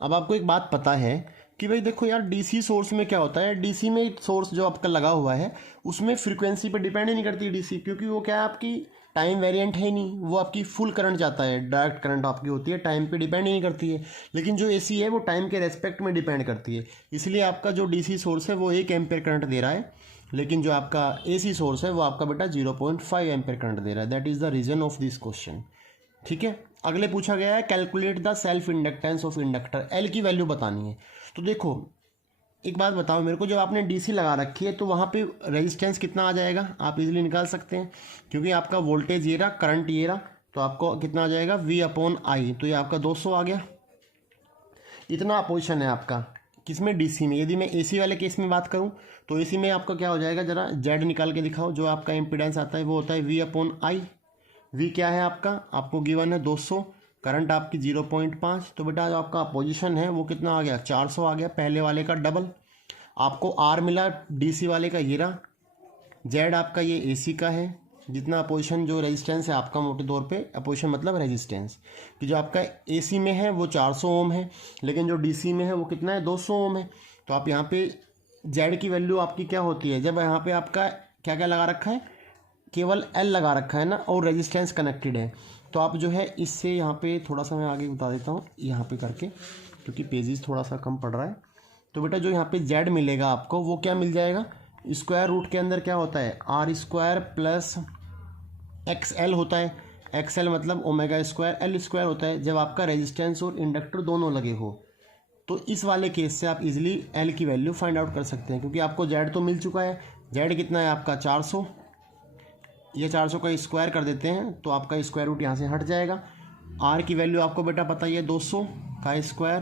अब आपको एक बात पता है कि भाई देखो यार, डीसी सोर्स में क्या होता है, डीसी में सोर्स जो आपका लगा हुआ है उसमें फ्रीक्वेंसी पे डिपेंड ही नहीं करती डीसी, क्योंकि वो क्या है आपकी टाइम वेरिएंट है नहीं, वो आपकी फुल करंट जाता है, डायरेक्ट करंट आपकी होती है, टाइम पे डिपेंड ही नहीं करती है। लेकिन जो एसी है वो टाइम के रेस्पेक्ट में डिपेंड करती है, इसलिए आपका जो डीसी सोर्स है वो 1 एम्पियर करंट दे रहा है, लेकिन जो आपका एसी सोर्स है वो आपका बेटा 0.5 एम्पियर करंट दे रहा है। That is the reason of this question, ठीक है। अगले पूछा गया है calculate the self inductance of inductor, L की वैल्यू बतानी है। तो देखो एक बात बताओ मेरे को, जब आपने डीसी लगा रखी है तो वहाँ पे रेजिस्टेंस कितना आ जाएगा, आप इजीली निकाल सकते हैं, क्योंकि आपका वोल्टेज ये रहा, करंट ये रहा, तो आपको कितना आ जाएगा V/I, तो ये आपका 200 आ गया। इतना अपोजिशन है आपका किसमें, डीसी में। यदि मैं एसी वाले केस में बात करूँ तो एसी में आपका क्या हो जाएगा, जरा जेड निकाल के दिखाओ। जो आपका इम्पीडेंस आता है वो होता है V/I। वी क्या है आपका, आपको गिवन है 200, करंट आपकी 0.5, तो बेटा जो आपका अपोजिशन है वो कितना आ गया, 400 आ गया, पहले वाले का डबल। आपको आर मिला डीसी वाले का ये रहा, जेड आपका ये एसी का है, जितना अपोजिशन जो रेजिस्टेंस है आपका मोटे तौर पे, अपोजिशन मतलब रेजिस्टेंस, कि जो आपका एसी में है वो 400 ओम है, लेकिन जो डीसी में है वो कितना है 200 ओम है। तो आप यहाँ पे जेड की वैल्यू आपकी क्या होती है, जब यहाँ पे आपका क्या क्या लगा रखा है, केवल एल लगा रखा है ना, और रेजिस्टेंस कनेक्टेड है, तो आप जो है इससे यहाँ पे थोड़ा सा मैं आगे बता देता हूँ यहाँ पे करके, क्योंकि पेजेस थोड़ा सा कम पड़ रहा है। तो बेटा जो यहाँ पे जेड मिलेगा आपको वो क्या मिल जाएगा, स्क्वायर रूट के अंदर क्या होता है R square plus X L होता है। एक्स एल मतलब ओमेगा स्क्वायर, एल स्क्वायर होता है जब आपका रेजिस्टेंस और इंडक्टर दोनों लगे हो। तो इस वाले केस से आप इजीली एल की वैल्यू फाइंड आउट कर सकते हैं, क्योंकि आपको जेड तो मिल चुका है। जेड कितना है आपका 400, ये 400 का स्क्वायर कर देते हैं तो आपका स्क्वायर रूट यहाँ से हट जाएगा। आर की वैल्यू आपको बेटा पता ही है 200 का स्क्वायर,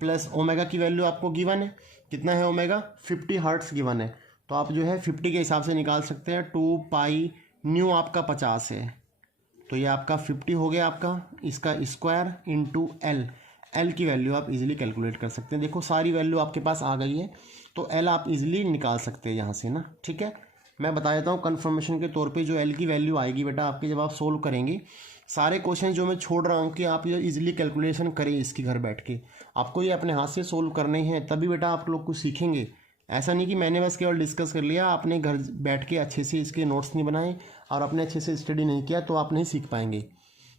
प्लस ओमेगा की वैल्यू आपको गिवन है, कितना है ओमेगा 50 हर्ट्स गिवन है, तो आप जो है 50 के हिसाब से निकाल सकते हैं। 2 पाई न्यू आपका 50 है, तो ये आपका 50 हो गया आपका, इसका स्क्वायर इंटू एल। एल की वैल्यू आप इजीली कैलकुलेट कर सकते हैं। देखो सारी वैल्यू आपके पास आ गई है, तो एल आप इजीली निकाल सकते हैं यहाँ से ना, ठीक है। मैं बता देता हूँ कन्फर्मेशन के तौर पे जो एल की वैल्यू आएगी बेटा आपके, जब आप सोल्व करेंगे सारे क्वेश्चन जो मैं छोड़ रहा हूँ कि आप ये इजीली कैलकुलेशन करें इसकी घर बैठ के, आपको ये अपने हाथ से सोल्व करने हैं, तभी बेटा आप लोग कुछ सीखेंगे। ऐसा नहीं कि मैंने बस केवल डिस्कस कर लिया, आपने घर बैठ के अच्छे से इसके नोट्स नहीं बनाए और आपने अच्छे से स्टडी नहीं किया तो आप नहीं सीख पाएंगे।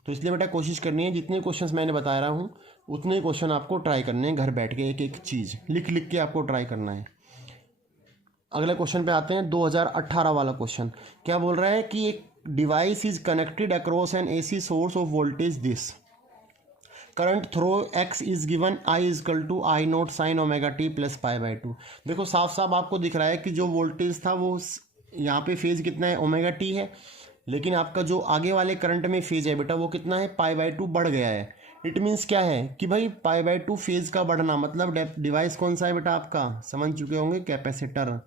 तो इसलिए बेटा कोशिश करनी है, जितने क्वेश्चंस मैंने बता रहा हूँ उतने ही क्वेश्चन आपको ट्राई करने हैं घर बैठ के, एक एक चीज़ लिख लिख के आपको ट्राई करना है। अगले क्वेश्चन पे आते हैं, 2018 वाला क्वेश्चन। क्या बोल रहा है कि एक device is connected across an AC source of voltage this current through X is given I equal to I naught sine omega T plus पाई/2। देखो साफ साफ आपको दिख रहा है कि जो वोल्टेज था वो यहाँ पे फेज कितना है ओमेगा टी है, लेकिन आपका जो आगे वाले करंट में फेज है बेटा वो कितना है पाई/2 बढ़ गया है। इट मीन्स क्या है कि भाई पाई/2 फेज का बढ़ना मतलब डिवाइस कौन सा है बेटा आपका, समझ चुके होंगे कैपेसिटर,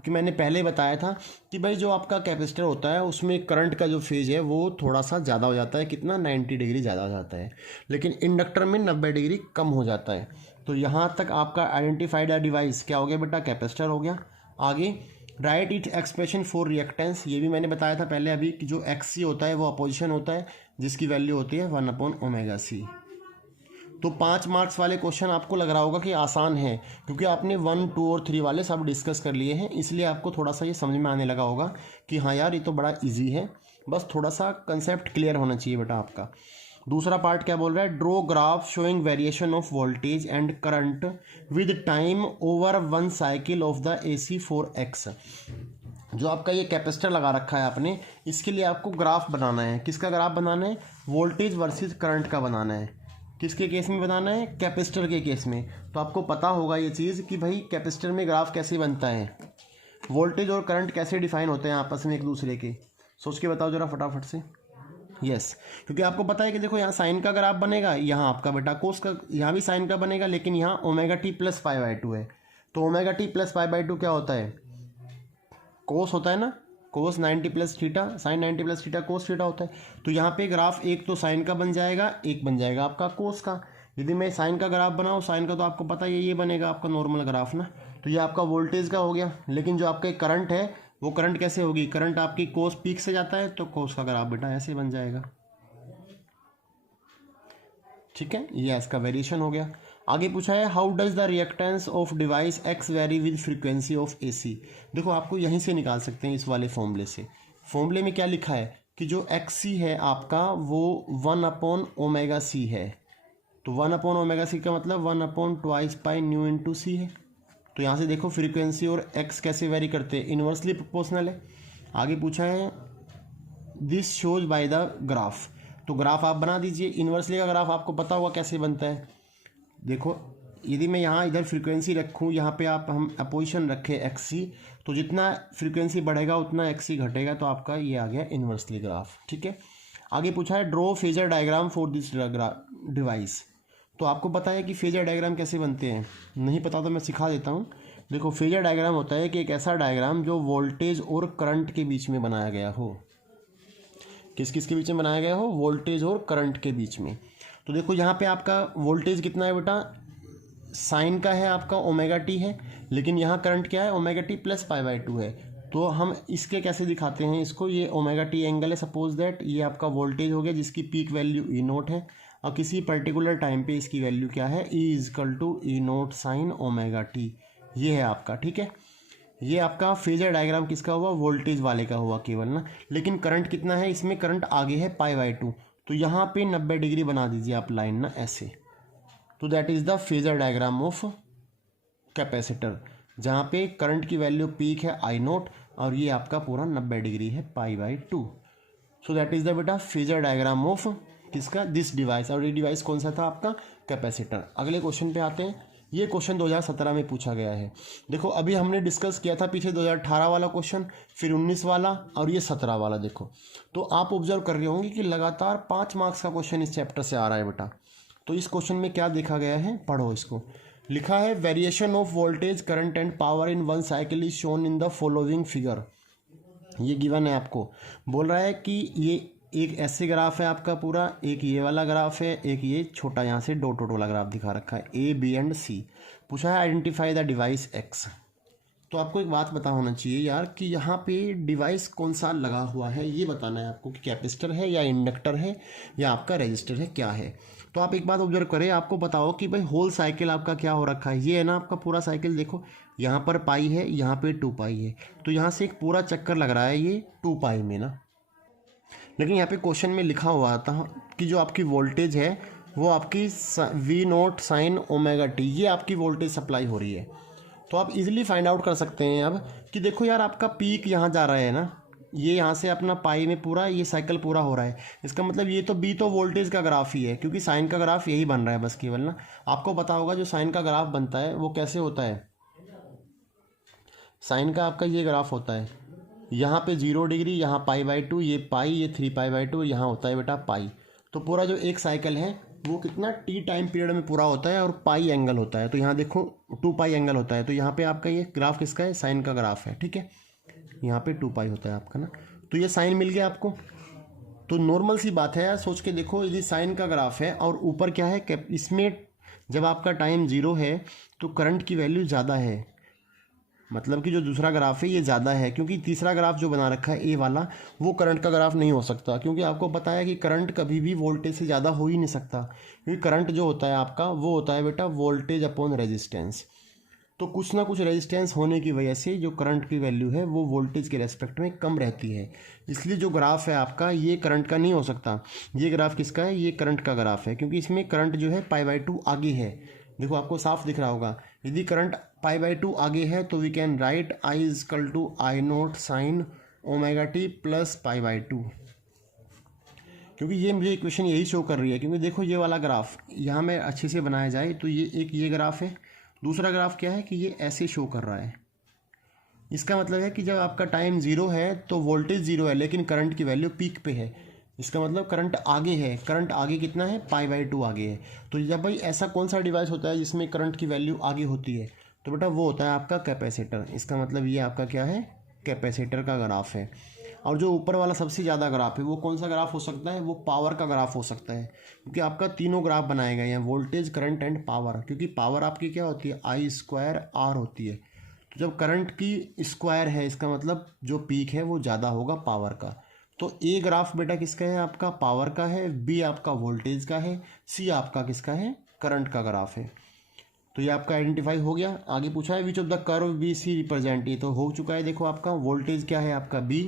क्योंकि मैंने पहले बताया था कि भाई जो आपका कैपेसिटर होता है उसमें करंट का जो फेज है वो थोड़ा सा ज़्यादा हो जाता है, कितना 90 डिग्री ज़्यादा हो जाता है, लेकिन इंडक्टर में 90 डिग्री कम हो जाता है। तो यहाँ तक आपका आइडेंटिफाइड डिवाइस क्या हो गया बेटा, कैपेसिटर हो गया। आगे right it expression for reactance, ये भी मैंने बताया था पहले अभी कि जो XC होता है वो अपोजिशन होता है जिसकी वैल्यू होती है 1/ωc। तो 5 मार्क्स वाले क्वेश्चन आपको लग रहा होगा कि आसान है, क्योंकि आपने 1, 2 और 3 वाले सब डिस्कस कर लिए हैं, इसलिए आपको थोड़ा सा ये समझ में आने लगा होगा कि हाँ यार ये तो बड़ा इजी है, बस थोड़ा सा कंसेप्ट क्लियर होना चाहिए बेटा आपका। दूसरा पार्ट क्या बोल रहा है, draw graph showing variation of voltage and current with time over 1 cycle of the AC for X। जो आपका ये कैपेसिटर लगा रखा है आपने, इसके लिए आपको ग्राफ बनाना है। किसका ग्राफ बनाना है, वोल्टेज वर्सेस करंट का बनाना है। किसके केस में बनाना है, कैपेसिटर के केस में। तो आपको पता होगा ये चीज़ कि भाई कैपेसिटर में ग्राफ कैसे बनता है, वोल्टेज और करंट कैसे डिफाइन होते हैं आपस में एक दूसरे के। सोच के बताओ जरा फटाफट से। यस, क्योंकि आपको पता है कि देखो यहाँ साइन का ग्राफ बनेगा, यहाँ आपका बेटा कोस का, यहाँ भी साइन का बनेगा, लेकिन यहाँ ωt + π/2 है। तो ωt + π/2 क्या होता है, कोस होता है ना, कोस 90 + थीटा, साइन 90 + थीटा कोस थीटा होता है। तो यहाँ पे ग्राफ एक तो साइन का बन जाएगा, एक बन जाएगा आपका कोस का। यदि मैं साइन का ग्राफ बनाऊँ, साइन का तो आपको पता है ये बनेगा आपका नॉर्मल ग्राफ ना। तो ये आपका वोल्टेज का हो गया, लेकिन जो आपका करंट है वो करंट कैसे होगी, करंट आपकी कोस पीक से जाता है तो कोस का ग्राफ बेटा ऐसे बन जाएगा। ठीक है, ये इसका वेरिएशन हो गया। आगे पूछा है how does the reactance of device X very with frequency of AC। देखो आपको यहीं से निकाल सकते हैं इस वाले फॉर्मूले से। फॉर्मूले में क्या लिखा है कि जो XC है आपका वो 1/ωc है। तो 1/ωc का मतलब 1/2 π ν × C है। तो यहाँ से देखो फ्रीक्वेंसी और X कैसे वेरी करते हैं, इन्वर्सली प्रोपोर्शनल है। आगे पूछा है this shows by the graph. तो ग्राफ आप बना दीजिए। इन्वर्सली का ग्राफ आपको पता होगा कैसे बनता है। देखो यदि मैं यहाँ इधर फ्रीक्वेंसी रखूँ, यहाँ पे आप हम अपोजिशन रखें XC, तो जितना फ्रीक्वेंसी बढ़ेगा उतना XC घटेगा। तो आपका ये आ गया इन्वर्सली ग्राफ। ठीक है, आगे पूछा है draw phasor diagram for this device. तो आपको पता है कि फेजर डायग्राम कैसे बनते हैं, नहीं पता तो मैं सिखा देता हूँ। देखो फेजर डायग्राम होता है कि एक ऐसा डायग्राम जो वोल्टेज और करंट के बीच में बनाया गया हो। किस किस के बीच में बनाया गया हो, वोल्टेज और करंट के बीच में। तो देखो यहाँ पे आपका वोल्टेज कितना है बेटा, साइन का है आपका ωt है, लेकिन यहाँ करंट क्या है, ωt + π/2 है। तो हम इसके कैसे दिखाते हैं इसको, ये ωt एंगल है, सपोज दैट ये आपका वोल्टेज हो गया जिसकी पीक वैल्यू E0 है, और किसी पर्टिकुलर टाइम पे इसकी वैल्यू क्या है, E = E0 sin ωt। ये है आपका। ठीक है, ये आपका फेजर डायग्राम किसका हुआ, वोल्टेज वाले का हुआ केवल ना। लेकिन करंट कितना है, इसमें करंट आगे है π/2। तो यहाँ पे 90 डिग्री बना दीजिए आप लाइन ना ऐसे। तो that is the phasor diagram of capacitor, जहाँ पे करंट की वैल्यू पीक है I0 और ये आपका पूरा 90 डिग्री है π/2। सो दैट इज़ द बेटा फेजर डायग्राम ऑफ किसका, दिस डिवाइस। और ये डिवाइस कौन सा था आपका, कैपेसिटर। अगले क्वेश्चन पे आते हैं। ये क्वेश्चन 2017 में पूछा गया है। देखो अभी हमने डिस्कस किया था पीछे 2018 वाला क्वेश्चन, फिर 19 वाला और ये 17 वाला। देखो तो आप ऑब्जर्व कर रहे होंगे कि लगातार 5 मार्क्स का क्वेश्चन इस चैप्टर से आ रहा है बेटा। तो इस क्वेश्चन में क्या देखा गया है, पढ़ो इसको। लिखा है variation of voltage current and power in 1 cycle is shown in the following figure. ये गिवन है आपको, बोल रहा है कि ये एक ऐसे ग्राफ है आपका पूरा, एक ये वाला ग्राफ है, एक ये छोटा यहाँ से डॉट वाला ग्राफ दिखा रखा है A, B एंड C। पूछा है आइडेंटिफाई द डिवाइस X। तो आपको एक बात पता होना चाहिए यार कि यहाँ पे डिवाइस कौन सा लगा हुआ है, ये बताना है आपको कि कैपेसिटर है या इंडक्टर है या आपका रजिस्टर है, क्या है। तो आप एक बात ऑब्जर्व करें, आपको बताओ कि भाई होल साइकिल आपका क्या हो रखा है, ये है ना आपका पूरा साइकिल। देखो यहाँ पर पाई है, यहाँ पे 2π है, तो यहाँ से एक पूरा चक्कर लग रहा है ये 2π में ना। लेकिन यहाँ पे क्वेश्चन में लिखा हुआ था कि जो आपकी वोल्टेज है वो आपकी V0 sin ωt, ये आपकी वोल्टेज सप्लाई हो रही है। तो आप इजीली फाइंड आउट कर सकते हैं अब कि देखो यार आपका पीक यहाँ जा रहा है ना, ये यहाँ से अपना पाई में पूरा ये साइकिल पूरा हो रहा है। इसका मतलब ये तो B तो वोल्टेज का ग्राफ ही है, क्योंकि साइन का ग्राफ यही बन रहा है बस केवल ना। आपको पता होगा जो साइन का ग्राफ बनता है वो कैसे होता है, साइन का आपका ये ग्राफ होता है, यहाँ पे 0 डिग्री, यहाँ π/2, ये पाई, ये 3π/2, यहाँ होता है बेटा पाई। तो पूरा जो एक साइकिल है वो कितना टी टाइम पीरियड में पूरा होता है और पाई एंगल होता है। तो यहाँ देखो 2 पाई एंगल होता है। तो यहाँ पे आपका ये ग्राफ किसका है, साइन का ग्राफ है, ठीक है। यहाँ पे 2 पाई होता है आपका ना, तो ये साइन मिल गया आपको। तो नॉर्मल सी बात है यार, सोच के देखो, यदि साइन का ग्राफ है और ऊपर क्या है कैप, इसमें जब आपका टाइम 0 है तो करंट की वैल्यू ज़्यादा है, मतलब कि जो दूसरा ग्राफ है ये ज़्यादा है, क्योंकि तीसरा ग्राफ जो बना रखा है ए वाला वो करंट का ग्राफ नहीं हो सकता, क्योंकि आपको पता है कि करंट कभी भी वोल्टेज से ज़्यादा हो ही नहीं सकता, क्योंकि करंट जो होता है आपका वो होता है बेटा वोल्टेज अपॉन रेजिस्टेंस। तो कुछ ना कुछ रेजिस्टेंस होने की वजह से जो करंट की वैल्यू है वो वोल्टेज के रेस्पेक्ट में कम रहती है, इसलिए जो ग्राफ है आपका ये करंट का नहीं हो सकता। ये ग्राफ किसका है, ये करंट का ग्राफ है, क्योंकि इसमें करंट जो है π/2 आगे है। देखो आपको साफ दिख रहा होगा, यदि करंट π/2 आगे है तो we can write I = I0 sin ω/t plus π/2, क्योंकि ये मुझे इक्वेशन यही शो कर रही है। क्योंकि देखो ये वाला ग्राफ यहाँ में अच्छे से बनाया जाए तो ये ग्राफ है, दूसरा ग्राफ क्या है कि ये ऐसे शो कर रहा है। इसका मतलब है कि जब आपका टाइम 0 है तो वोल्टेज 0 है लेकिन करंट की वैल्यू पीक पे है, इसका मतलब करंट आगे है। करंट आगे कितना है, π/2 आगे है। तो जब भाई ऐसा कौन सा डिवाइस होता है जिसमें करंट की वैल्यू आगे होती है, तो बेटा वो होता है आपका कैपेसिटर। इसका मतलब ये आपका क्या है, कैपेसिटर का ग्राफ है। और जो ऊपर वाला सबसे ज़्यादा ग्राफ है वो कौन सा ग्राफ हो सकता है, वो पावर का ग्राफ हो सकता है, क्योंकि आपका तीनों ग्राफ बनाए गए हैं, वोल्टेज, करंट एंड पावर। क्योंकि पावर आपकी क्या होती है, I² R होती है। तो जब करंट की स्क्वायर है इसका मतलब जो पीक है वो ज़्यादा होगा पावर का। तो ए ग्राफ बेटा किसका है, आपका पावर का है, बी आपका वोल्टेज का है, सी आपका किसका है, करंट का ग्राफ है। तो ये आपका आइडेंटिफाई हो गया। आगे पूछा है which of the curve B C represent, ये तो हो चुका है। देखो आपका वोल्टेज क्या है आपका बी,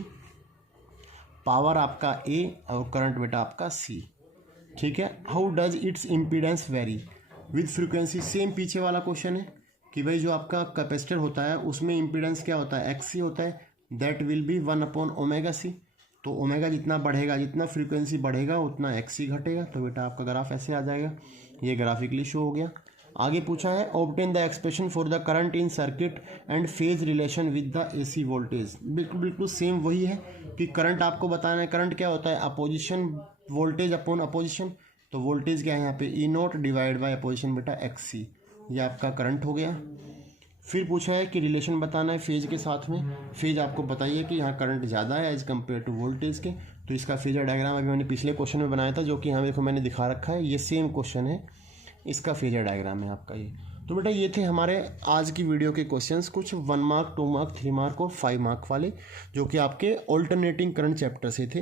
पावर आपका ए और करंट बेटा आपका सी, ठीक है। How does it's impedance very with frequency, same पीछे वाला क्वेश्चन है कि भाई जो आपका कैपेसिटर होता है उसमें इम्पीडेंस क्या होता है, एक्स सी होता है, दैट विल बी 1/ω/c। तो ओमेगा जितना बढ़ेगा, जितना फ्रीक्वेंसी बढ़ेगा उतना एक्स सी घटेगा। तो बेटा आपका ग्राफ ऐसे आ जाएगा, ये ग्राफिकली शो हो गया। आगे पूछा है obtain the expression for the current in circuit and phase relation with the AC voltage. बिल्कुल सेम वही है कि करंट आपको बताना है। करंट क्या होता है, अपोजिशन वोल्टेज अपॉन अपोजिशन। तो वोल्टेज क्या है यहाँ पे, E0 डिवाइड बाय अपोजिशन बेटा XC, ये आपका करंट हो गया। फिर पूछा है कि रिलेशन बताना है फेज के साथ में। फेज आपको बताइए कि यहाँ करंट ज़्यादा है एज कम्पेयर टू वोल्टेज के। तो इसका फेजर डायग्राम अभी मैंने पिछले क्वेश्चन में बनाया था, जो कि यहाँ देखो मैंने दिखा रखा है, ये सेम क्वेश्चन है, इसका फेजर डायग्राम है आपका ये। तो बेटा ये थे हमारे आज की वीडियो के क्वेश्चंस, कुछ 1 मार्क, 2 मार्क, 3 मार्क और 5 मार्क वाले, जो कि आपके ऑल्टरनेटिंग करंट चैप्टर से थे।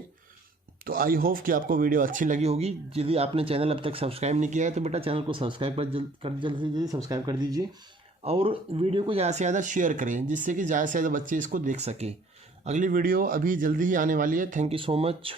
तो आई होप कि आपको वीडियो अच्छी लगी होगी। यदि आपने चैनल अब तक सब्सक्राइब नहीं किया है तो बेटा चैनल को सब्सक्राइब जल्दी से जल्दी सब्सक्राइब कर दीजिए, और वीडियो को ज़्यादा से ज़्यादा शेयर करें, जिससे कि ज़्यादा से ज़्यादा बच्चे इसको देख सकें। अगली वीडियो अभी जल्दी ही आने वाली है। Thank you so much.